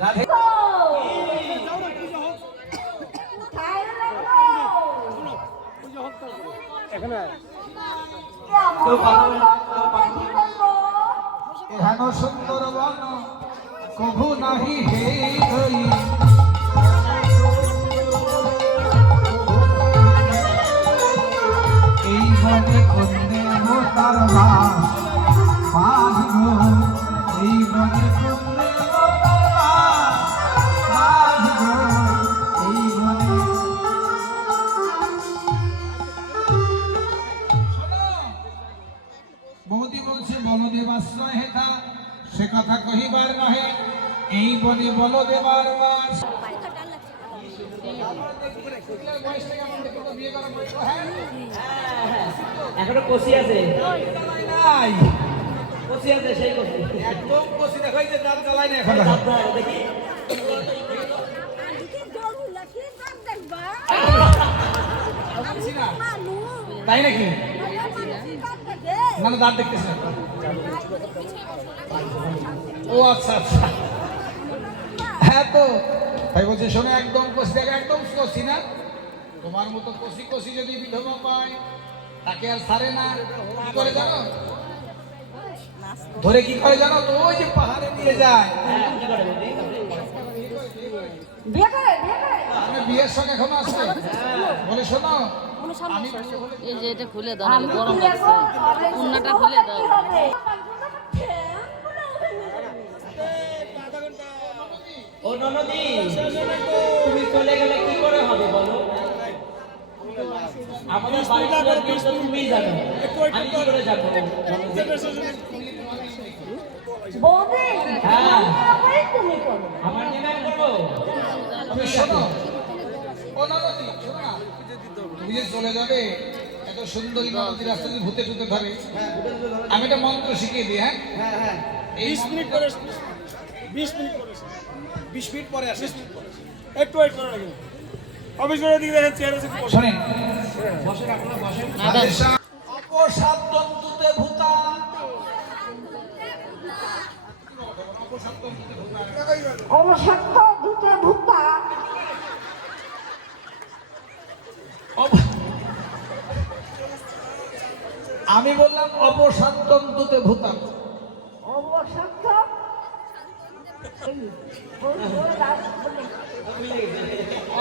রাধে এখানে এহেন সুন্দর বন কভু নাহি হে হই এই বনে কন্যে তার বাস বাজগো এই বনে কন্যে তার বাজগো এই বনে বৌদি বলছে বলদেবাশ্রয় হেতা সে কথা কহিবার নহে এই বনে বলদেবার বাস এখনো কষি আছে নাই কষি আছে সেই কষি একদম কষি দেখাই যে দাঁত জ্বালাই না এখন দেখি তাই নাকি মানে দাঁত দেখতেছি না ও আচ্ছা আচ্ছা হ্যাঁ তো ভাই বলছে শোনো একদম কষি দেখা একদম কষি না তোমার মতো কষি কষি যদি বিধবা পায় তাকে আর ছাড়ে না কি করে জানো ধরে কি করে জানো তো ওই যে পাহাড়ে নিয়ে যায় আমি বিয়ের সঙ্গে এখনো আসছে বলে শোনো আমি এই যে এটা খুলে দাও নাহলে গরম লাগছে উন্নাটা খুলে দাও ও ননদি তুমি চলে গেলে কি করে হবে বলো আমাদের বাড়িতে তো তুমিই জানো আমি কি করে যাবো বৌদি হ্যাঁ তুমি করো আমার নিলাম করবো তুমি শোনো ও নদী শোনো না তুমি যে চলে যাবে এত সুন্দরী নদী রাস্তা যদি ভূতে টুতে ধরে আমি একটা মন্ত্র শিখিয়ে দিই হ্যাঁ হ্যাঁ এই 20 মিনিট পরে 20 মিনিট পরে 20 মিনিট পরে আসে একটু ওয়েট করে রাখুন অফিস করে দিকে দেখেন চেয়ারে শোনেন বসে রাখলো বসে অপসাদ তন্তুতে ভূতা অবসত্য দুটো ভুক্তা আমি বললাম অপসাদ তন্তুতে ভূতা অবসত্য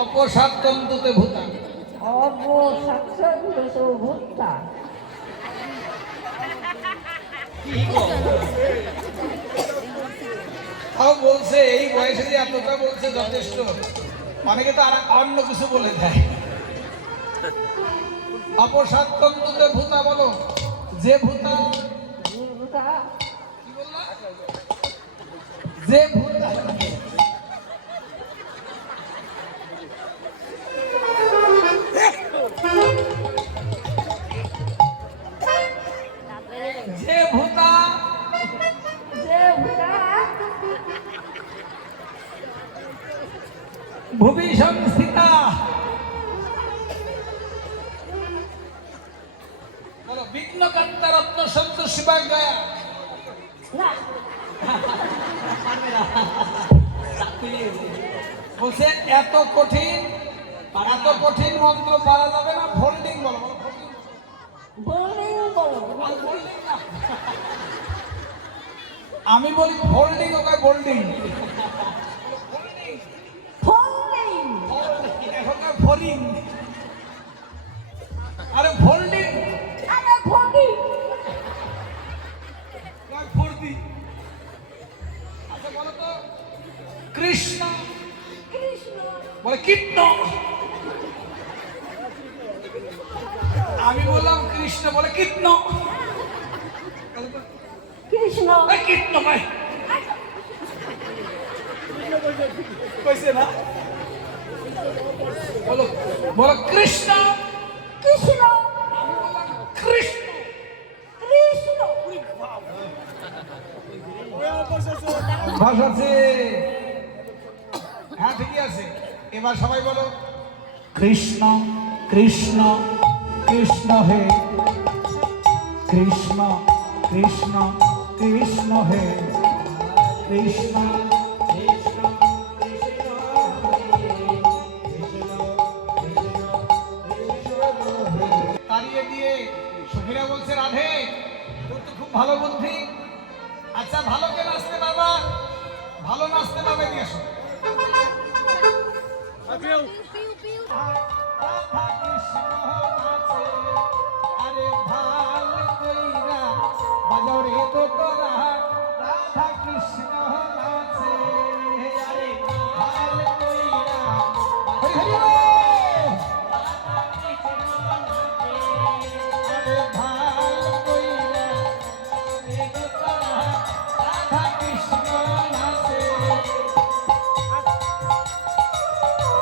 অপসাদ তন্তুতে ভূতা অবসত্য দুটো ভুক্তা তাও বলছে এই বয়সে যে এতটা বলছে যথেষ্ট অনেকে তো আর অন্য কিছু বলে দেয় অপসাদ তন্তুতে ভূতা বলো যে ভূতা ভুক্তা কি বললা যে ভূতা যে ভূতা যে ভুক্তা ভুবি সংস্থিতা বলো বিঘ্নকর্তা রত্ন সন্তোষ শিবায় গয়া না বলছে এত কঠিন মন্ত্র পারা যাবে না ফোল্ডিং বলো বলিং বলো folding না। আমি বলি ফোল্ডিং ওকে বোল্ডিং ফোল্ডিং এখনকার ফোল্ডিং আরে ফোল্ডিং আরে ফোল্ডিং ফোর্দি আচ্ছা বলো তো কৃষ্ণ কৃষ্ণ বলে কীর্ণ আমি বললাম কৃষ্ণ বলে কীর্ণ কৃষ্ণ কীর্ণ ভাই কইছে না বলো বলো কৃষ্ণ কৃষ্ণ কৃষ্ণ কৃষ্ণ ভাষা আছে হ্যাঁ ঠিকই আছে এবার সবাই বলো কৃষ্ণ কৃষ্ণ কৃষ্ণ হে কৃষ্ণ কৃষ্ণ কৃষ্ণ হে কৃষ্ণ কৃষ্ণ ভালো বুদ্ধি। আচ্ছা ভালো কে নাচতে বাবা, ভালো নাচতে পারবে নিয়ে আসো। আপিও রাধা কৃষ্ণ নাচে, আরে ভাল কইরা বাজাও রে তো তোরা। রাধা কৃষ্ণ নাচে, আরে ভাল কইরা হরি হরি বল। আরে ভাল কইরা রে তো তোরা। রাধা কৃষ্ণ নাচে,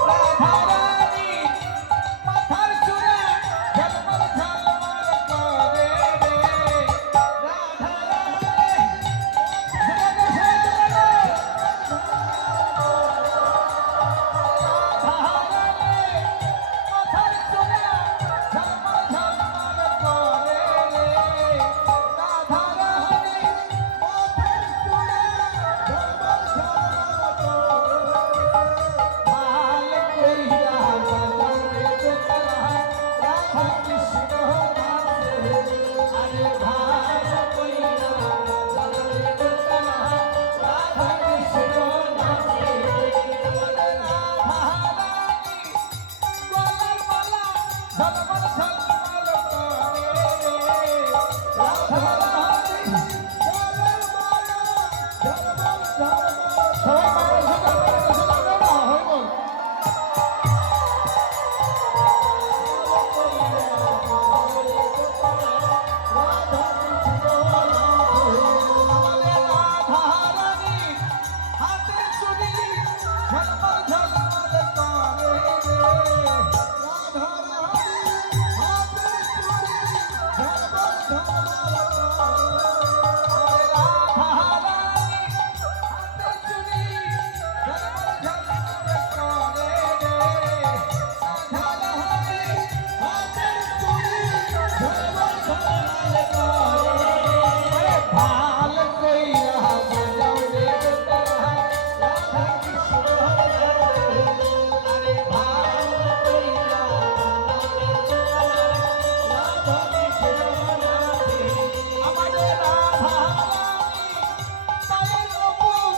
রাধারানী মাথার চূড়া ঝলমল ঝলমল করে রে। রাধারানী মাথার চূড়া ঝলমল ঝলমল করে রে। রাধারানী মাথার চূড়া ঝলমল ঝলমল করে। ভাল কইরা বাজাও রে তোরা। রাধা কৃষ্ণ নাচে, আরে ভাল কইরা বাজাও রে তোরা। রাধা কৃষ্ণ নাচে, রাধারানী গলার মালা ঝলমল ঝলমল করে রে। রাধারানী গলার মালা ঝলমল ঝলমল। সবাই মালা ঝলমল ঝলমল হয় বল। রাধারানী হাতে চুড়ি ঝলমল ঝলমল করে রে। রাধারানী হাতে চুড়ি ঝলমল ঝলমল করে। রাধারানী হাতে চুড়ি ঝলমল ঝলমল করে রে। রাধারানী হাতে চুড়ি ঝলমল ঝলমল করে। ভাল কইরা বাজাও রে তোরা। রাধা কৃষ্ণ নাচে, আরে ভাল কইরা বাজাও রে তোরা। রাধা কৃষ্ণ নাচে, আমাদের রাধারানী পায়ের উপর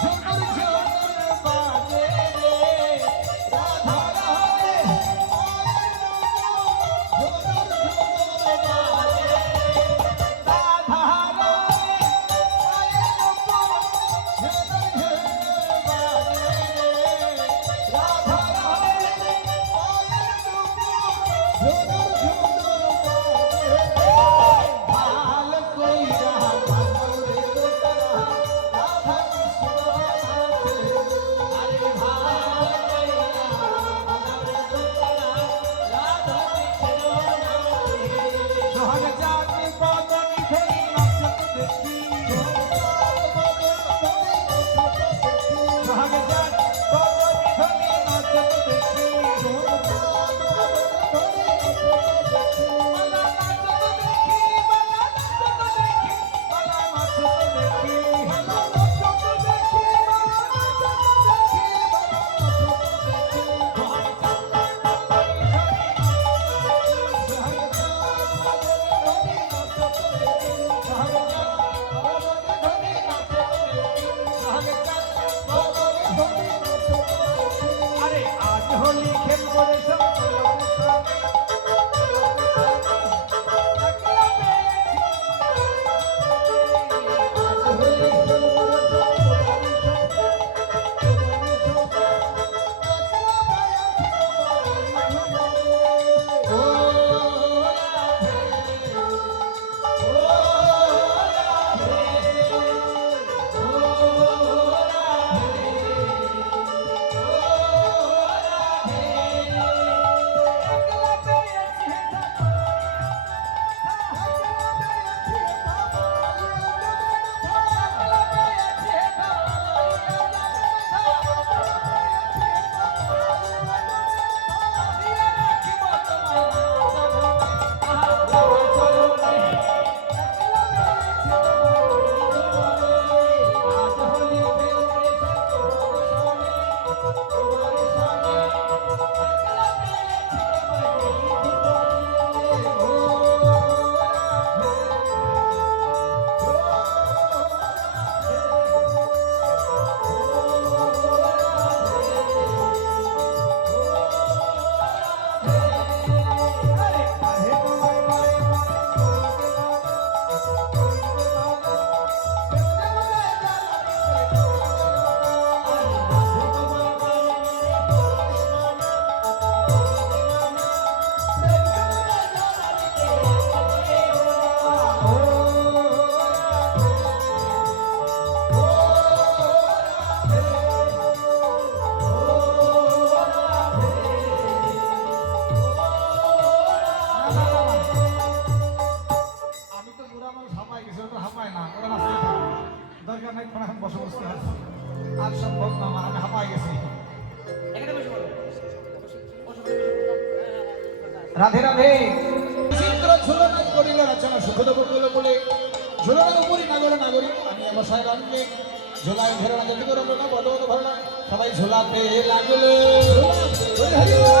ঝুমুর ঝুমুর বাজে রে। রাধারানী পায়ের উপর ঝুমুর ঝুমুর বাজে। রাধারানী পায়ের উপর ঝুমুর ঝুমুর বাজে রে। রাধারানী পায়ের উপর ঝুমুর ঝুমুর বাজে। ভাল কইরা বাজাও রে তোরা। রাধা কৃষ্ণ নাচে, আরে ভাল কইরা বাজাও রে তোরা। রাধা কৃষ্ণ নাচে, সোহাগ জাতি বদনি ধরি নাচত দেখি। সোহাগ জাতি বদনি ধরি নাচত দেখি। বালা নাচত দেখি, বালা নাচত দেখি, বালা নাচত দেখি, বালা নাচত দেখি, বালা নাচত দেখি, বালা নাচত দেখি। আরে আজ হোলি খেলবো রে সব আর সম্ভব না, আমার আমি হাঁপাই গেছি। রাধে রাধে। চিত্র ঝুলন করিল রচনা সুখদেব বলে বলে ঝুলনের উপরই নাগরে নাগরিক আমি অবসায় রাখলে ঝোলায় ঘেরা যদি করে না বড় বড় ভালো সবাই ঝোলাতে লাগলো ঝোলাতে লাগলো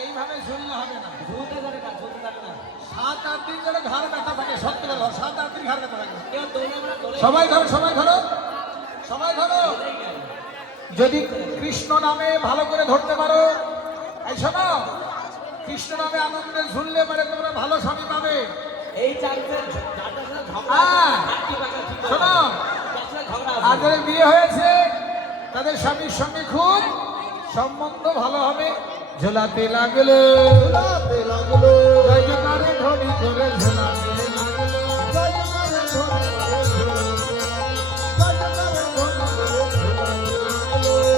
এইভাবে ঝুললে হবে না, ঝুলতে পারে না, ঝুলতে পারে না। 7-8 দিন ধরে ঘাড় ব্যথা থাকে, সত্যি কথা 7-8 দিন ঘাড় ব্যথা থাকে। সবাই ধরো, সবাই ধরো, সবাই ধরো। যদি কৃষ্ণ নামে ভালো করে ধরতে পারো, এই শোনো, কৃষ্ণ নামে আনন্দে ঝুললে পারে তোমরা ভালো স্বামী পাবে। এই শোনো, আর যাদের বিয়ে হয়েছে তাদের স্বামীর সঙ্গে খুব সম্বন্ধ ভালো হবে। ঝোলাতে লাগলো ঝোলাতে লাগলো জয় জয়কারে ধ্বনি করে ঝোলাতে লাগলো জয় জয়কারে ধ্বনি করে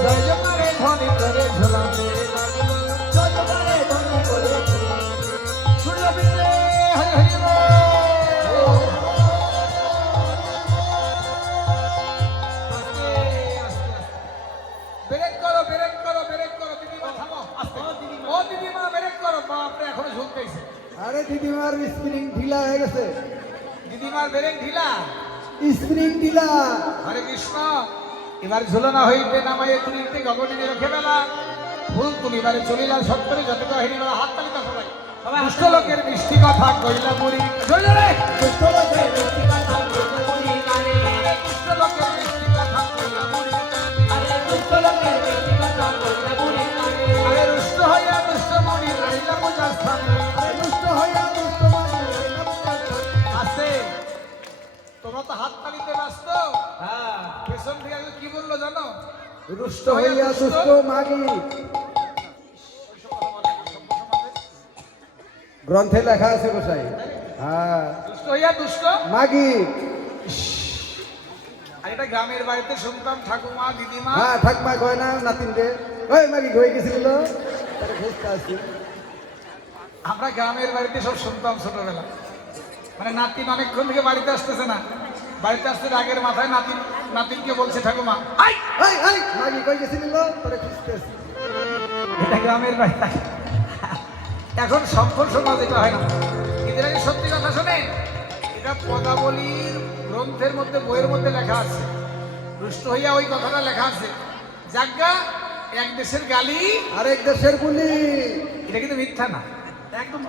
জয় জয়কারে ধ্বনি করে ঝোলাতে লাগলো জয় জয়কারে ধ্বনি করে সূর্য বিন্দে হরি হরি আরে দিদিমার স্প্রিং ঢিলা হয়ে গেছে, দিদিমার ব্রেক ঢিলা, স্প্রিং ঢিলা। হরে কৃষ্ণ। এবার ঝুলনা হইতে নামাইয়ে তুলিতে গগনে রেখে বেলা ফুল তুলিবারে চলিলা সত্তরে যত কাহিনীরা হাত তালিকা সবাই দুষ্ট লোকের মিষ্টি কথা কইলা বুড়ি রে দুষ্ট লোকের মিষ্টি কথা কইলা বুড়ি কানে দুষ্ট লোকের মিষ্টি কথা কইলা বুড়ি আরে দুষ্ট লোকের মিষ্টি কথা কইলা বুড়ি কানে আরে দুষ্ট হইয়া দুষ্ট মুড়ি রইলা পূজা স্থানে আরে দুষ্ট হইয়া দুষ্ট মুড়ি রইলা পূজা স্থানে আছে। তোমরা তো হাত তালিতে ব্যস্ত। হ্যাঁ, পেছন থেকে কি বললো জানো? রুষ্ট হইয়া দুষ্ট মাগি। গ্রন্থে লেখা আছে গোসাই। হ্যাঁ, দুষ্ট হইয়া দুষ্ট মাগি। আর এটা গ্রামের বাড়িতে শুনতাম ঠাকুমা দিদিমা। হ্যাঁ, ঠাকমা কয় না নাতিনকে, ওই মাগি হয়ে গেছিল তারে ঘুরতে আসি। আমরা গ্রামের বাড়িতে সব শুনতাম ছোটবেলা। মানে নাতিন অনেকক্ষণ থেকে বাড়িতে আসতেছে না, বাড়িতে আসতে রাগের মাথায় নাতিনকে বলছে ঠাকুমা আই আই আই মাগি কই গেছিল তারে খুঁজতে আসি। এটা গ্রামের বাড়ি। এখন সম্পর্ক সমাজ এটা হয় না, এদের আগে সত্যি কথা শোনে। এটা পদাবলীর গ্রন্থের মধ্যে বইয়ের মধ্যে লেখা আছে, রুষ্ট হইয়া ওই কথাটা লেখা আছে। যাজ্ঞা এক দেশের গালি আরেক দেশের গুলি। এটা কিন্তু মিথ্যা না, একদম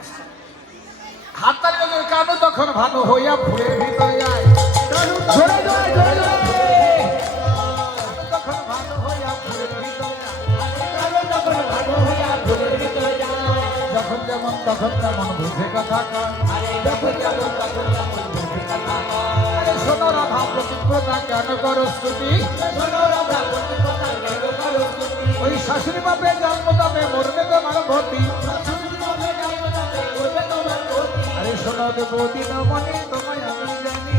হাত তালি বাজাবে কানু তখন ভানু হইয়া ফুলের ভিতরে যায় জোরে জোরে জোরে জোরে কানু তখন ভানু হইয়া ফুলের ভিতরে যায় কানু তখন ভানু হইয়া ফুলের ভিতরে যায় যখন যেমন তখন তেমন বুঝে কথা কয় আরে যখন যেমন তখন তেমন বুঝে কথা কয় আরে সোনারা ভাব প্রতিজ্ঞতা কেন করো স্তুতি সোনারা ভাব দেব দিনমণি তোমায় আমি জানি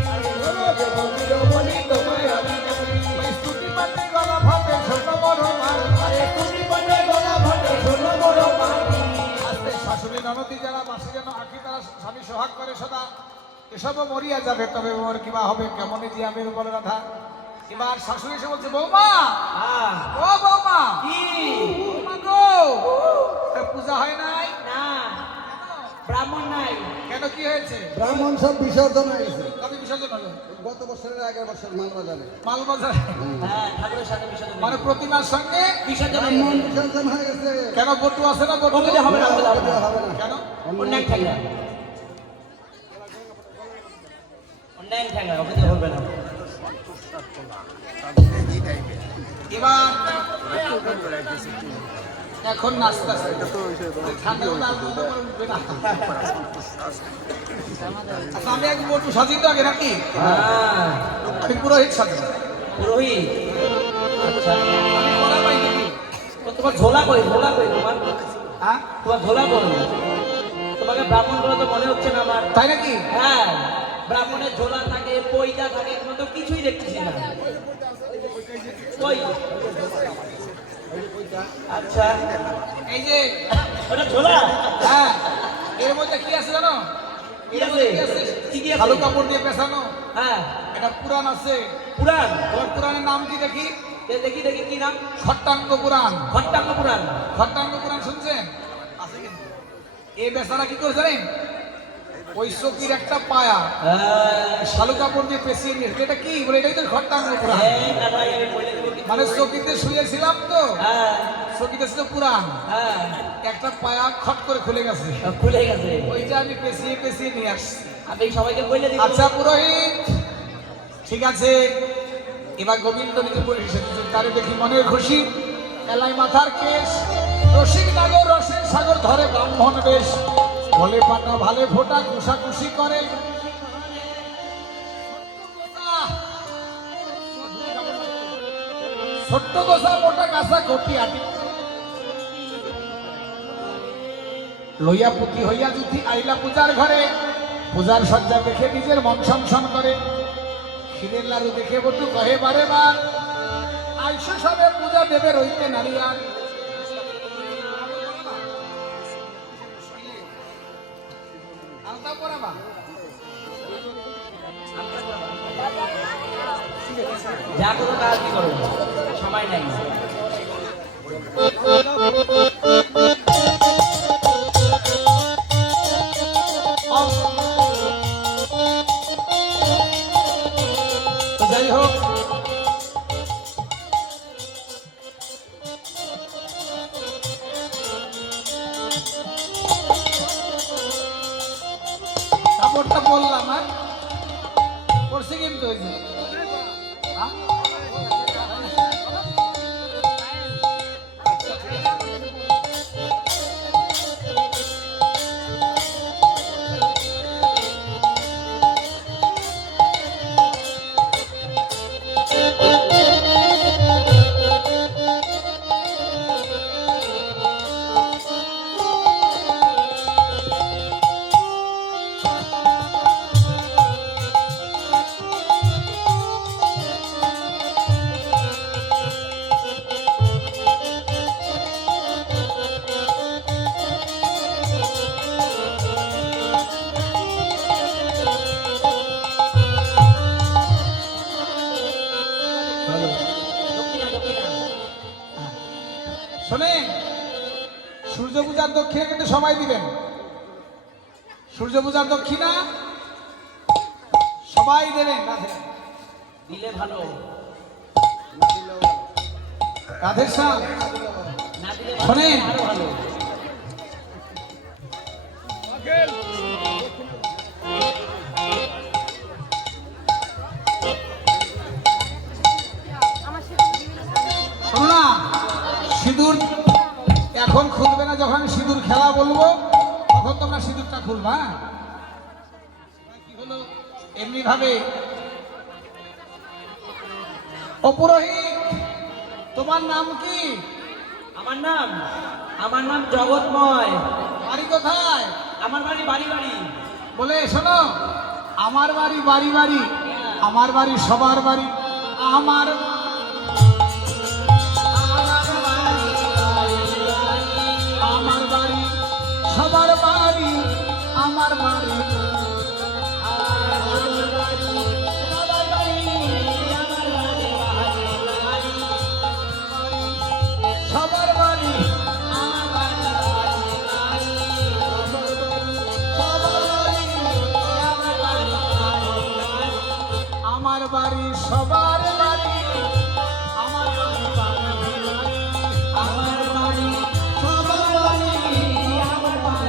দেব দিনমণি তোমায় আমি জানি স্তুতি পাতে গলা ভাতে শোনো বড় মান তুমি বলে গলা ভাটে শোনো বড় মানি আস্তে শাশুড়ি ননদী যারা বাসে যেন আঁকি তারা স্বামী সোহাগ করে সদা এসবও মরিয়া যাবে তবে ওর কিবা হবে কেমনই জিয়াবের বলে রাধা এবার শাশুড়ি এসে বলছে বৌমা ও বৌমা কি বৌমা গো তা পূজা হয় নাই না ব্রাহ্মণ নাই কেন কি হয়েছে ব্রাহ্মণ সব বিসর্জন হয়েছে কবে বিসর্জন হলো গত বছরের আগের বছর মালবাজারে মালবাজার হ্যাঁ ঠাকুরের সাথে বিসর্জন মানে প্রতিমার সঙ্গে বিসর্জন ব্রাহ্মণ বিসর্জন হয়ে গেছে কেন বটু আছে না বটু হবে না, হবে না, হবে না। হবে না কেন অন্যায় ঠেঙ্গা অন্যায় ঠেঙ্গা ওকে দিয়ে হবে না এবার এখন নাস্তা ঠান্ডা হলে আর দুধ আমার উঠবে না। আচ্ছা, আমি এক বটু সাজি তো আগে নাকি হ্যাঁ আমি পুরোহিত সাজি পুরোহিত আচ্ছা আমি করা পাই নাকি তো তোমার ঝোলা কই তোমার হ্যাঁ তোমার ঝোলা কই তোমাকে ব্রাহ্মণ বলে তো মনে হচ্ছে না আমার তাই নাকি হ্যাঁ ব্রাহ্মণের ঝোলা থাকে পইতা থাকে কোনো তো কিছুই দেখতেছি না কই আচ্ছা এই যে ওটা ঝোলা হ্যাঁ এর মধ্যে কি আছে জানো কি এর আছে মধ্যে কি আছে কি কি কালো আছে কাপড় দিয়ে পেছানো হ্যাঁ এটা পুরাণ আছে পুরাণ তোমার পুরাণের নাম কি দেখি দেখি দেখি কি নাম খট্টাঙ্গ পুরাণ ভট্টাঙ্গ পুরাণ খট্টাঙ্গ পুরাণ শুনছেন আছে কিন্তু এই বেচারা কি করে জানেন ওই চকির একটা পায়া শালু কাপড় দিয়ে পেঁচিয়ে নিয়েছে এটা কি বলে এটাই তো খট্টাঙ্গ পুরাণ মানে চকিতে শুয়েছিলাম তো চকিতে ছিল পুরাণ একটা পায়া খট করে খুলে গেছে খুলে গেছে ওইটা আমি পেঁচিয়ে পেঁচিয়ে নিয়ে আসছি আমি সবাইকে বলে দিই আচ্ছা পুরোহিত ঠিক আছে এবার গোবিন্দ নিজে পরিষেদ তারে দেখি মনের খুশি এলাই মাথার কেশ রসিক নাগর রসের সাগর ধরে ব্রাহ্মণ বেশ বলে পাটা ভালে ফোটা কুষাকুষি করে ছোট্ট গোসা মোটা কাঁচা কটি আটি লইয়া পুতি হইয়া জুতি আইলা পূজার ঘরে পূজার সজ্জা দেখে নিজের মন সংসন করে ক্ষীরের লাড়ু দেখে বটু কহে বারে বার আইসো সবে পূজা দেবে রইতে নারিয়ার আলতা পরাবা যা করো কাজ কি করো সময় নাই তো যাই হোক কাপড়টা বললাম হ্যাঁ করছি কিন্তু ওই যে হ্যাঁ? শোনেন সূর্য পূজার দক্ষিণা কিন্তু সবাই দিবেন সূর্য পূজার দক্ষিণা সবাই দেবেন দিলে ভালো রাধের সাল না দিলে শোনেন আরো ভালো শোনো না সিঁদুর এখন খুলবে না যখন সিঁদুর খেলা বলবো তখন তোমরা সিঁদুরটা খুলবা হ্যাঁ? কি হলো এমনি ভাবে ও পুরোহিত তোমার নাম কি আমার নাম জগৎময় বাড়ি কোথায় আমার বাড়ি বাড়ি বাড়ি বলে শোনো, আমার বাড়ি বাড়ি বাড়ি, আমার বাড়ি সবার বাড়ি, আমার আমার বাড়ি সবার বাড়ি, আমার বাড়ি সবার বাড়ি, আমার বাড়ি সবার বাড়ি, আমার বাড়ি আমার বাড়ি সবার বাড়ি, আমার বাড়ি সবার বাড়ি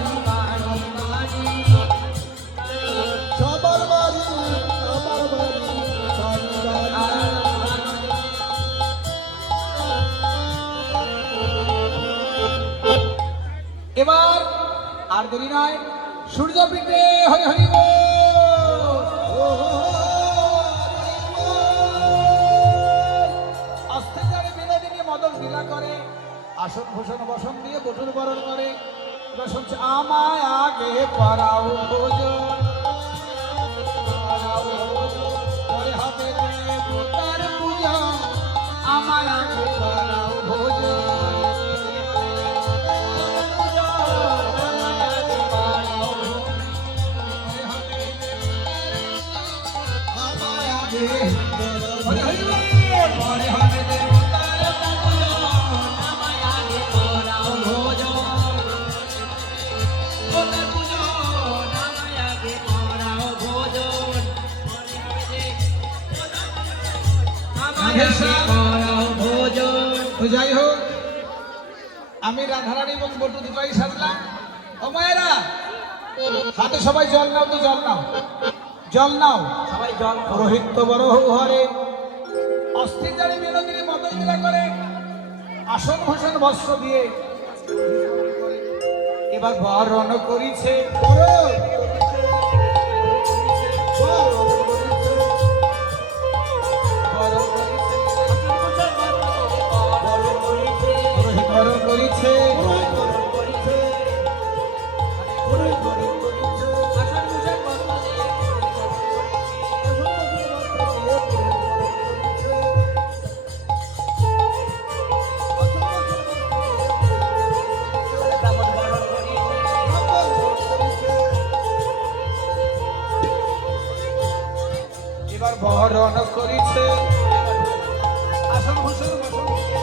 আমার বাড়ি সবার বাড়ি। এবার আর দেরি নয়, সূর্য পিঠে হরি হরি বল। অস্তেজারে বিনোদিনী মদন লীলা করে, আসন ভূষণ বসন দিয়ে বটুর বরণ করে। এবার শুনছে আমায় আগে পরাও ভোজন, পরে হবে দেবতার পূজা, আমায় আগে পরাও ভোজন। হরি হরি বল। পরে হবে দেবতার পূজন, আমায় আগে পরাও ভোজন। দেবতার পূজন, আমায় আগে পরাও ভোজন। আমায় আগে পরাও ভোজন। তো যাই হোক, আমি রাধারানী এবং বটু দুটোই সাজলাম। ও মায়েরা, হাতে সবাই জল নাও, তো জল নাও, জল নাও। সবাই জল খাও। পুরোহিত বড় হরে অস্থির জানি বিনোদিনী মদন লীলা করে, আসন ভূষণ বস্ত্র দিয়ে এবার বরণ করিছে। পুরোহিত বরণ করিছে। এবার বরণ করিছে, আসন ভূষণ বসন দিয়ে।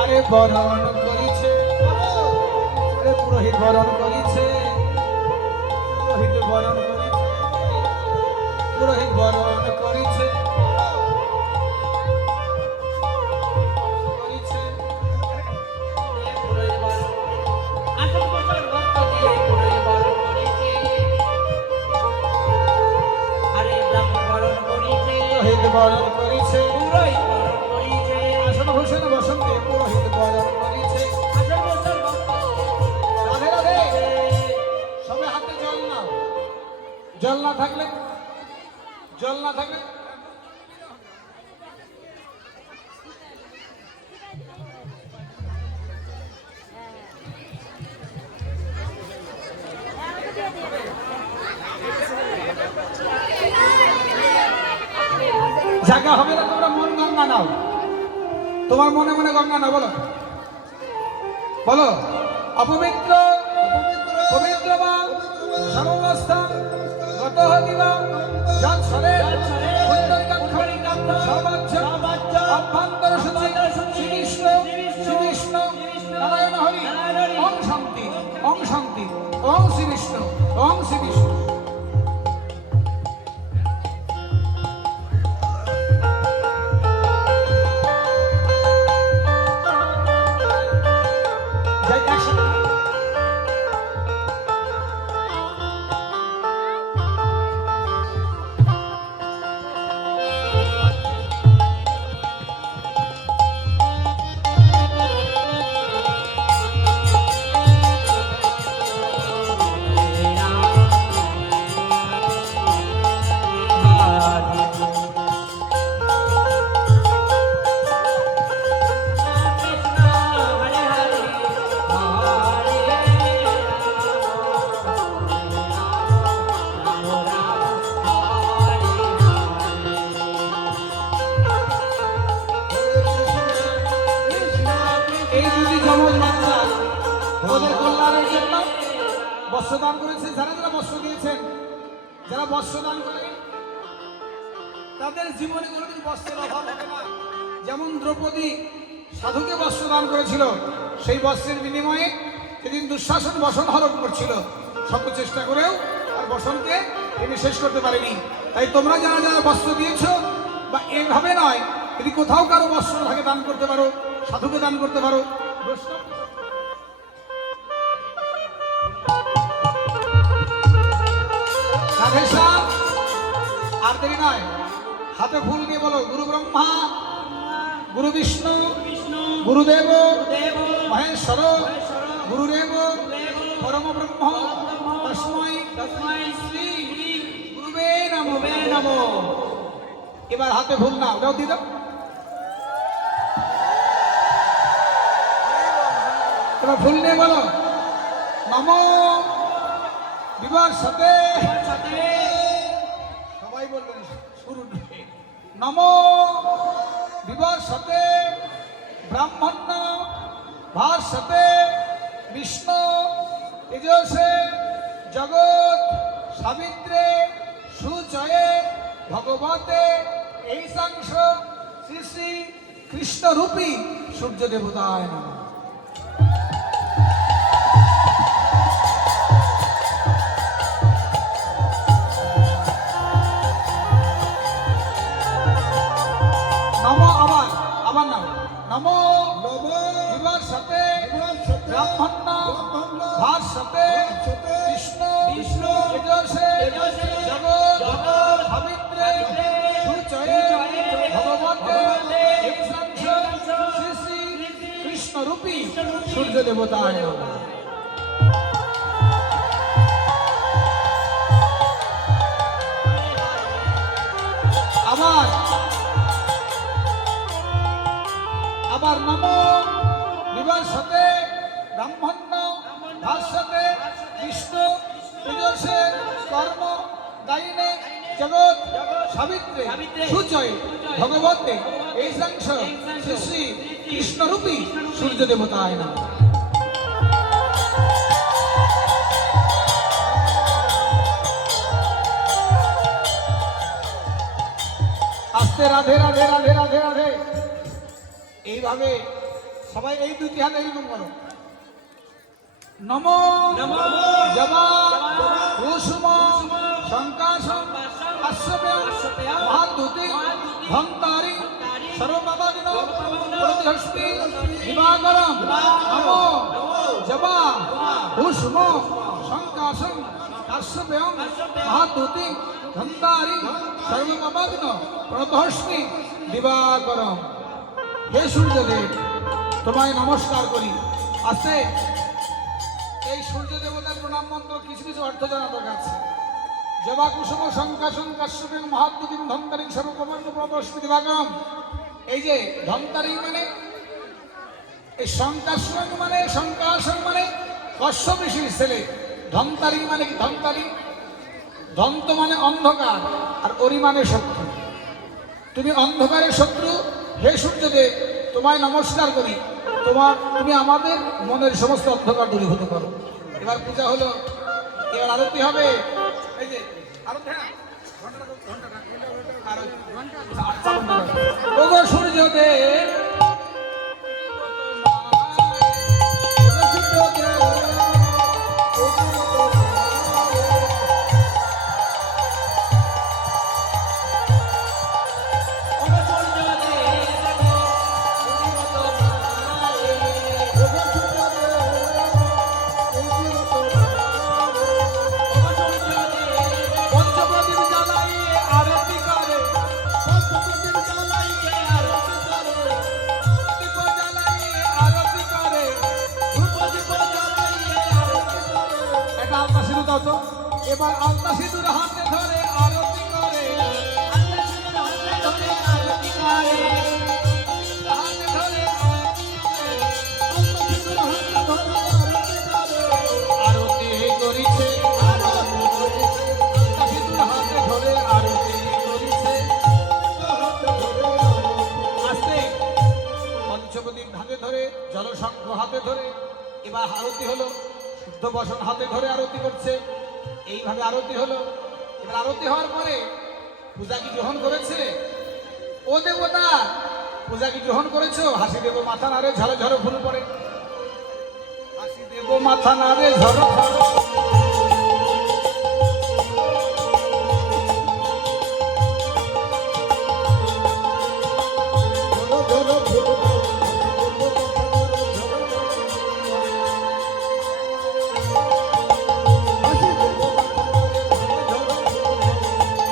আরে বরণ করিছে, আরে পুরোহিত বরণ করিছে, পুরোহিত বরণ করিছে, পুরোহিত বরণ করিছে, করিছে। পুরোহিত বরণ করিছে, আসন ভূষণ বসন দিয়ে পুরোহিত বরণ করিছে। রাধে রাধে। সবাই হাতে জল নাও, জল না থাকলে, জল না থাকলে জায়গা হবে না। তোমরা মন গঙ্গা নাও, তোমার মনে মনে গঙ্গা নাও। বলো বলো, অপবিত্র পবিত্র বা সমবস্থা গত হতিবা যৎ সরে সর্বাচ্ছ অভ্যন্তর শুচি শ্রী বিষ্ণু শ্রী বিষ্ণু নারায়ণ হরি ওং শান্তি ওং শান্তি ওং শ্রী বিষ্ণু ওং শ্রী বিষ্ণু। সবুজ বাচ্চা ওদের কল্যাণের জন্য বস্ত্র দান করেছে। যারা যারা বস্ত্র দিয়েছেন, যারা বস্ত্র দান করেন তাদের জীবনে কোনোদিন বস্ত্রের অভাব হবে না। যেমন দ্রৌপদী সাধুকে বস্ত্র দান করেছিল, সেই বস্ত্রের বিনিময়ে সেদিন দুঃশাসন বসন হরণ করছিল, শত চেষ্টা করেও আর বসনকে তিনি শেষ করতে পারেনি। তাই তোমরা যারা যারা বস্ত্র দিয়েছো, বা এইভাবে নয়, যদি কোথাও কারো বস্ত্র থাকে দান করতে পারো, সাধুকে দান করতে পারো। রাধেশ্যাম, আর দেরি নয়, হাতে ফুল দিয়ে বলো গুরু ব্রহ্মা, গুরু বিষ্ণু, গুরুদেব মহেশ্বর, গুরুদেব পরম ব্রহ্ম তস্मै শ্রী গুরুবে নমঃ। এবার হাতে ফুল নাও, দাও দিয়ে দাও। এবার ফুল নিয়ে বলো নমো বিবর্ষতে, সবাই বলবেন শুরু নমো বিবর্ষতে ব্রাহ্মণ্য ভাস্বতে বিষ্ণু তেজসে জগৎ সাবিত্রে সুজয়ে ভগবতে এই সাংস শ্রী শ্রী কৃষ্ণরূপী সূর্য দেবতায় নমঃ। নমো আবার নাম নমো বিবর্ষতে ব্রাহ্মণ্য ভাস্বতে বিষ্ণু তেজসে জগৎ সাবিত্রে সুজয়ে ভগবতে এই সাংস শ্রী শ্রী কৃষ্ণরূপী সূর্য দেবতায় নমঃ। আবার নমো বিবর্ষতে ব্রাহ্মণ্য ভাস্বতে বিষ্ণু তেজসে কর্ম দায়িনে জগৎ সাবিত্রে সুজয়ে ভগবতে এই সাংস শ্রী শ্রী কৃষ্ণরূপী সূর্য দেবতায় নমঃ। আস্তে রাধে রাধে রাধে রাধে রাধে। এইভাবে সবাই এই দুটি হাতে এরকম করো নমো জবা কুসুম শঙ্কাসম কাশ্যপেয় মহাদ্যুতি ধন্তারি সর্বপাপাদিন প্রতিহস্মি দিবাকরম নমো জবা কুসুম শঙ্কাসম কাশ্যপেয় মহাদ্যুতি ধন্তারি সর্বপাপাদিন প্রতিহস্মি দিবাকরম। হে সূর্যদেব, তোমায় নমস্কার করি। আস্তে এই সূর্য দেবতার প্রণাম মন্ত্র কিছু কিছু অর্থ জানা দরকার আছে। জবা কুসুম শঙ্কাসন কাশ্যপেন মহাদ্যুতিম ধন্তারিং সর্বকমর্ণ প্রদস্মি দিবাকরম। এই যে ধন্তারিং মানে, এই শঙ্কাসন মানে কশ্যপ ঋষির ছেলে। ধন্তারিং মানে কি? ধন্তারিং, ধন্ত মানে অন্ধকার, আর অরি মানে শত্রু। তুমি অন্ধকারের শত্রু। হে সূর্যদেব, তোমায় নমস্কার করি। তুমি আমাদের মনের সমস্ত অন্ধকার দূরীভূত করো। এবার পূজা হলো, এবার আরতি হবে। এই যে আরতি, ওগো সূর্যদেব এবার আলতা সিঁদুর হাতে ধরে আরতি করে, আরতি করিছে, আলতা সিঁদুর হাতে ধরে আরতি করিছে। আস্তে পঞ্চপ্রদীপ হাতে ধরে, জলশঙ্খ হাতে ধরে, এবার আরতি হলো, শুদ্ধ বসন হাতে ধরে আরতি করছে, এইভাবে আরতি হলো। এবার আরতি হওয়ার পরে পূজা কি গ্রহণ করেছে? ও দেবতা, পূজা কি গ্রহণ করেছো? হাসি দেব মাথা নাড়ে, ঝড়ো ঝড়ো ফুল পড়ে। হাসি দেব মাথা নাড়ে, ঝড়ো ঝড়ো।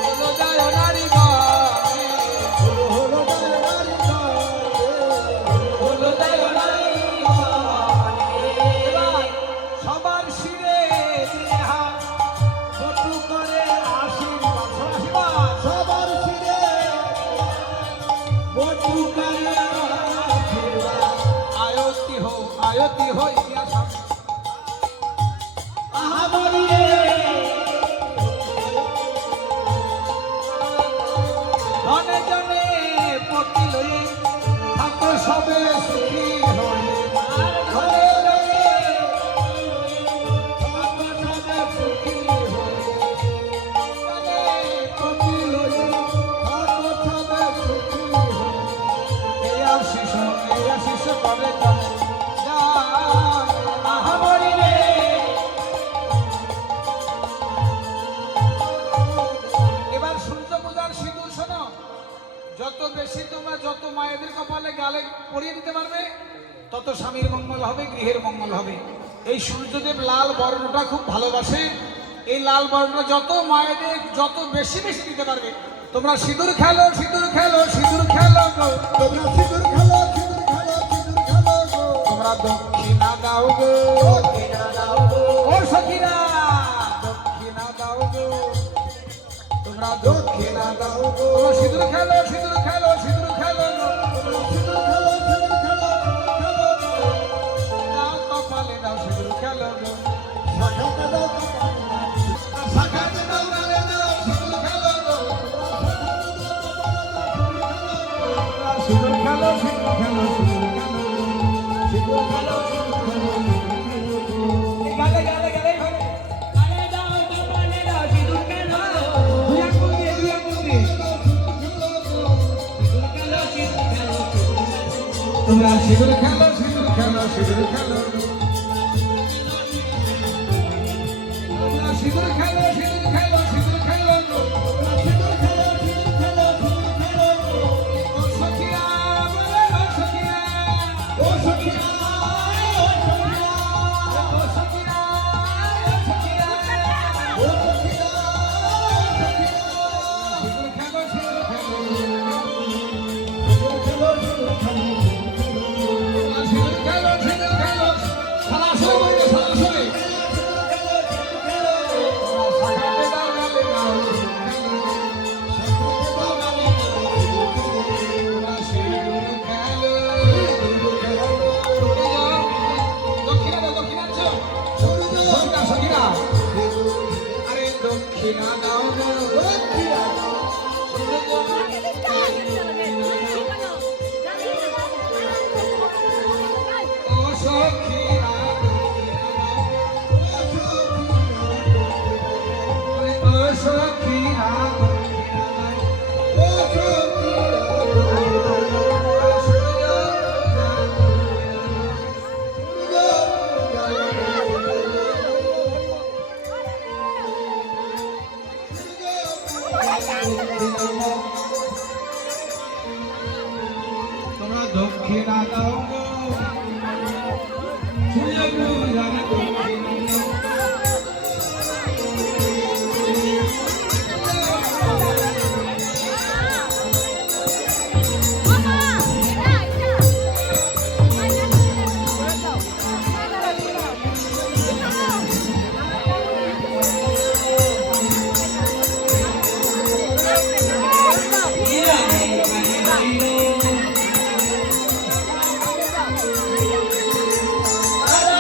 বলো জয় নারী গণে, বলো তাই নারী গণে। এবার সবার শিরে দিলে হাত, বটু করে আশীর্বাদ, সবার আশীর্বাদ। সবার ফিরে বটু করে আশীর্বাদ। আয়তি হো ইয়া সব। ধনে জনে পতি লয়ে থাকো সবে সুখী হয়ে। ধনে জনে থাকো সবে সুখী হয়ে। ধনে পতি লয়ে থাকো সবে সুখী হয়ে। এই আশিস করে চলে যায় আহামরি রে। এবার সূর্য পূজার সিঁদুর শোনো, যত বেশি তোমরা যত মায়েদের কপালে গালে পরিয়ে দিতে পারবে, তত স্বামীর মঙ্গল হবে, গৃহের মঙ্গল হবে। এই সূর্যদেব লাল বর্ণটা খুব ভালোবাসে। এই লাল বর্ণ যত মায়েদের যত বেশি বেশি দিতে পারবে, তোমরা সিঁদুর খেলো, সিঁদুর খেলো, সিঁদুর খেলো গো। তোমরা সিঁদুর খেলো, সিঁদুর খেলো, সিঁদুর খেলো গো। তোমরা দক্ষিণা দাও গো, দক্ষিণা দাও গো। ও সখীরা দক্ষিণা দাও গো। তোমরা দক্ষিণা দাও গো। তোমরা সিঁদুর খেলো, সিঁদুর খেলো, সিঁদুর খেলো গো। তোমরা সিঁদুর খেলো, সিঁদুর খেলো, সিঁদুর খেলো গো। দাও কপালে দাও, সিঁদুর খেলো গো। শাখাতে দাও, কপালে দাও। শাখাতে দাও, গালে দাও, সিঁদুর খেলো গো। সিঁদুর খেলো, সিঁদুর খেলো, সিঁদুর খেলো গো। সিঁদুর খেলো, সিঁদুর খেলো, সিঁদুর খেলো গো। গালে গালে গালে ধরে। আরে দাও কপালে দাও, সিঁদুর খেলো। দুই আঙ্গুল দিয়ে, দুই আঙ্গুল দিয়ে। সিঁদুর খেলো, সিঁদুর খেলো, সিঁদুর খেলো। তোমরা সিঁদুর খেলো, সিঁদুর খেলো, সিঁদুর খেলো গো। তোমরা সিঁদুর খেলো, সিঁদুর খেলো, সিঁদুর খেলো গো। সিঁদুর খেলো, সিঁদুর খেলো, সিঁদুর খেলো গো। ও সখিরা বলে, ও সখিরা, ও সখিরা, ও সখিরা, ও সখিরা, ও সখিরা। ও সখিরা, ও সখিরা। সিঁদুর খেলো, সিঁদুর খেলো। সিঁদুর খেলো, সিঁদুর খেলো, সিঁদুর খেলো গো। তোমরা সিঁদুর খেলো, সিঁদুর খেলো। সরাসরি বলবে, সরাসরি। তোমরা শাখাতে দাও, গালে দাও, সিঁদুর খেলো গো। তোমরা সিঁদুর খেলো। দক্ষিণা দাও, দক্ষিণা দিছো? সখিরা, সখিরা। আরে দক্ষিণা দাও গো। ও সখিরা ও সখিরা তোমরা দক্ষিণা দাও গো। সূর্য পূজার দক্ষিণা দাও। আরে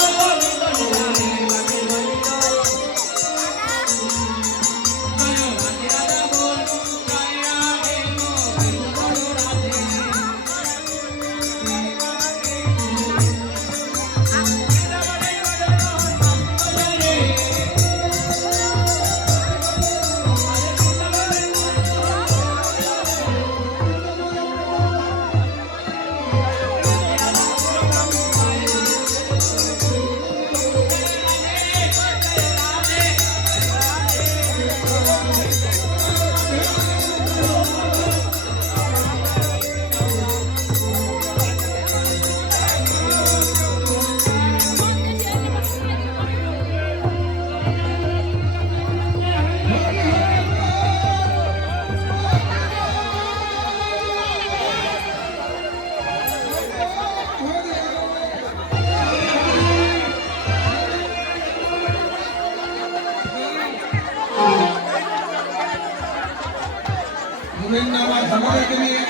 সবাইকে নিয়ে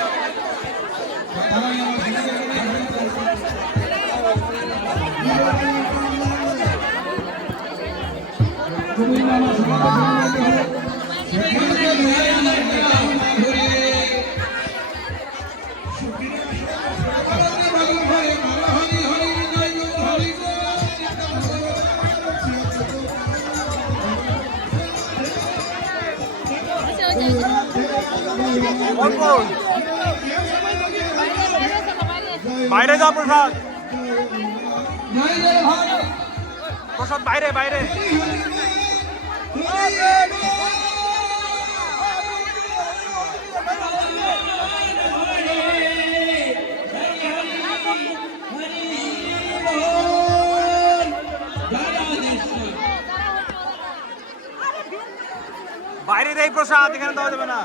দাঁড়াই আমার সবাইকে নিয়ে তুমি আমার সবাইকে বাইরে যাও প্রসাদ প্রসাদ বাইরে বাইরে বাইরে দেয় প্রসাদ, এখানে দেওয়া যাবে না।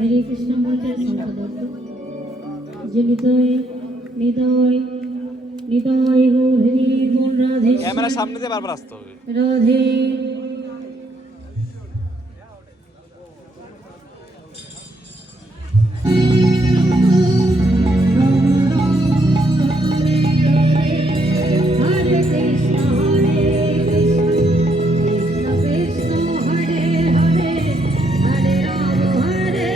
হরে কৃষ্ণ মন্ত্রের সম্পাদক যে নিদয় নিদয় নিদয় গো হরি গুণ রাধে ক্যামেরার সামনে দিয়ে বারবার আসতে হবে। রাধে হরে কৃষ্ণ কৃষ্ণ হরে হরে হরে রাম হরে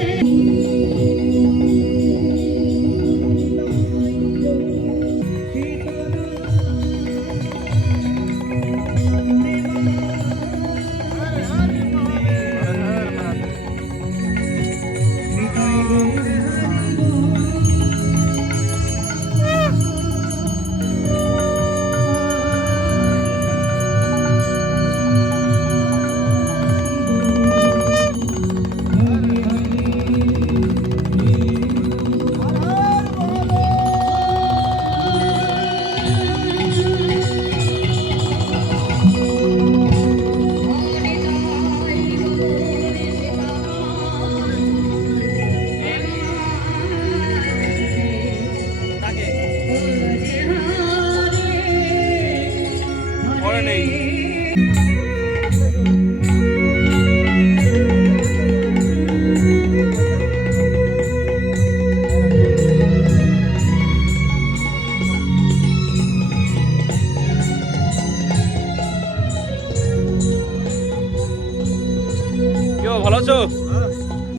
পরে নেই। ভালো আছো?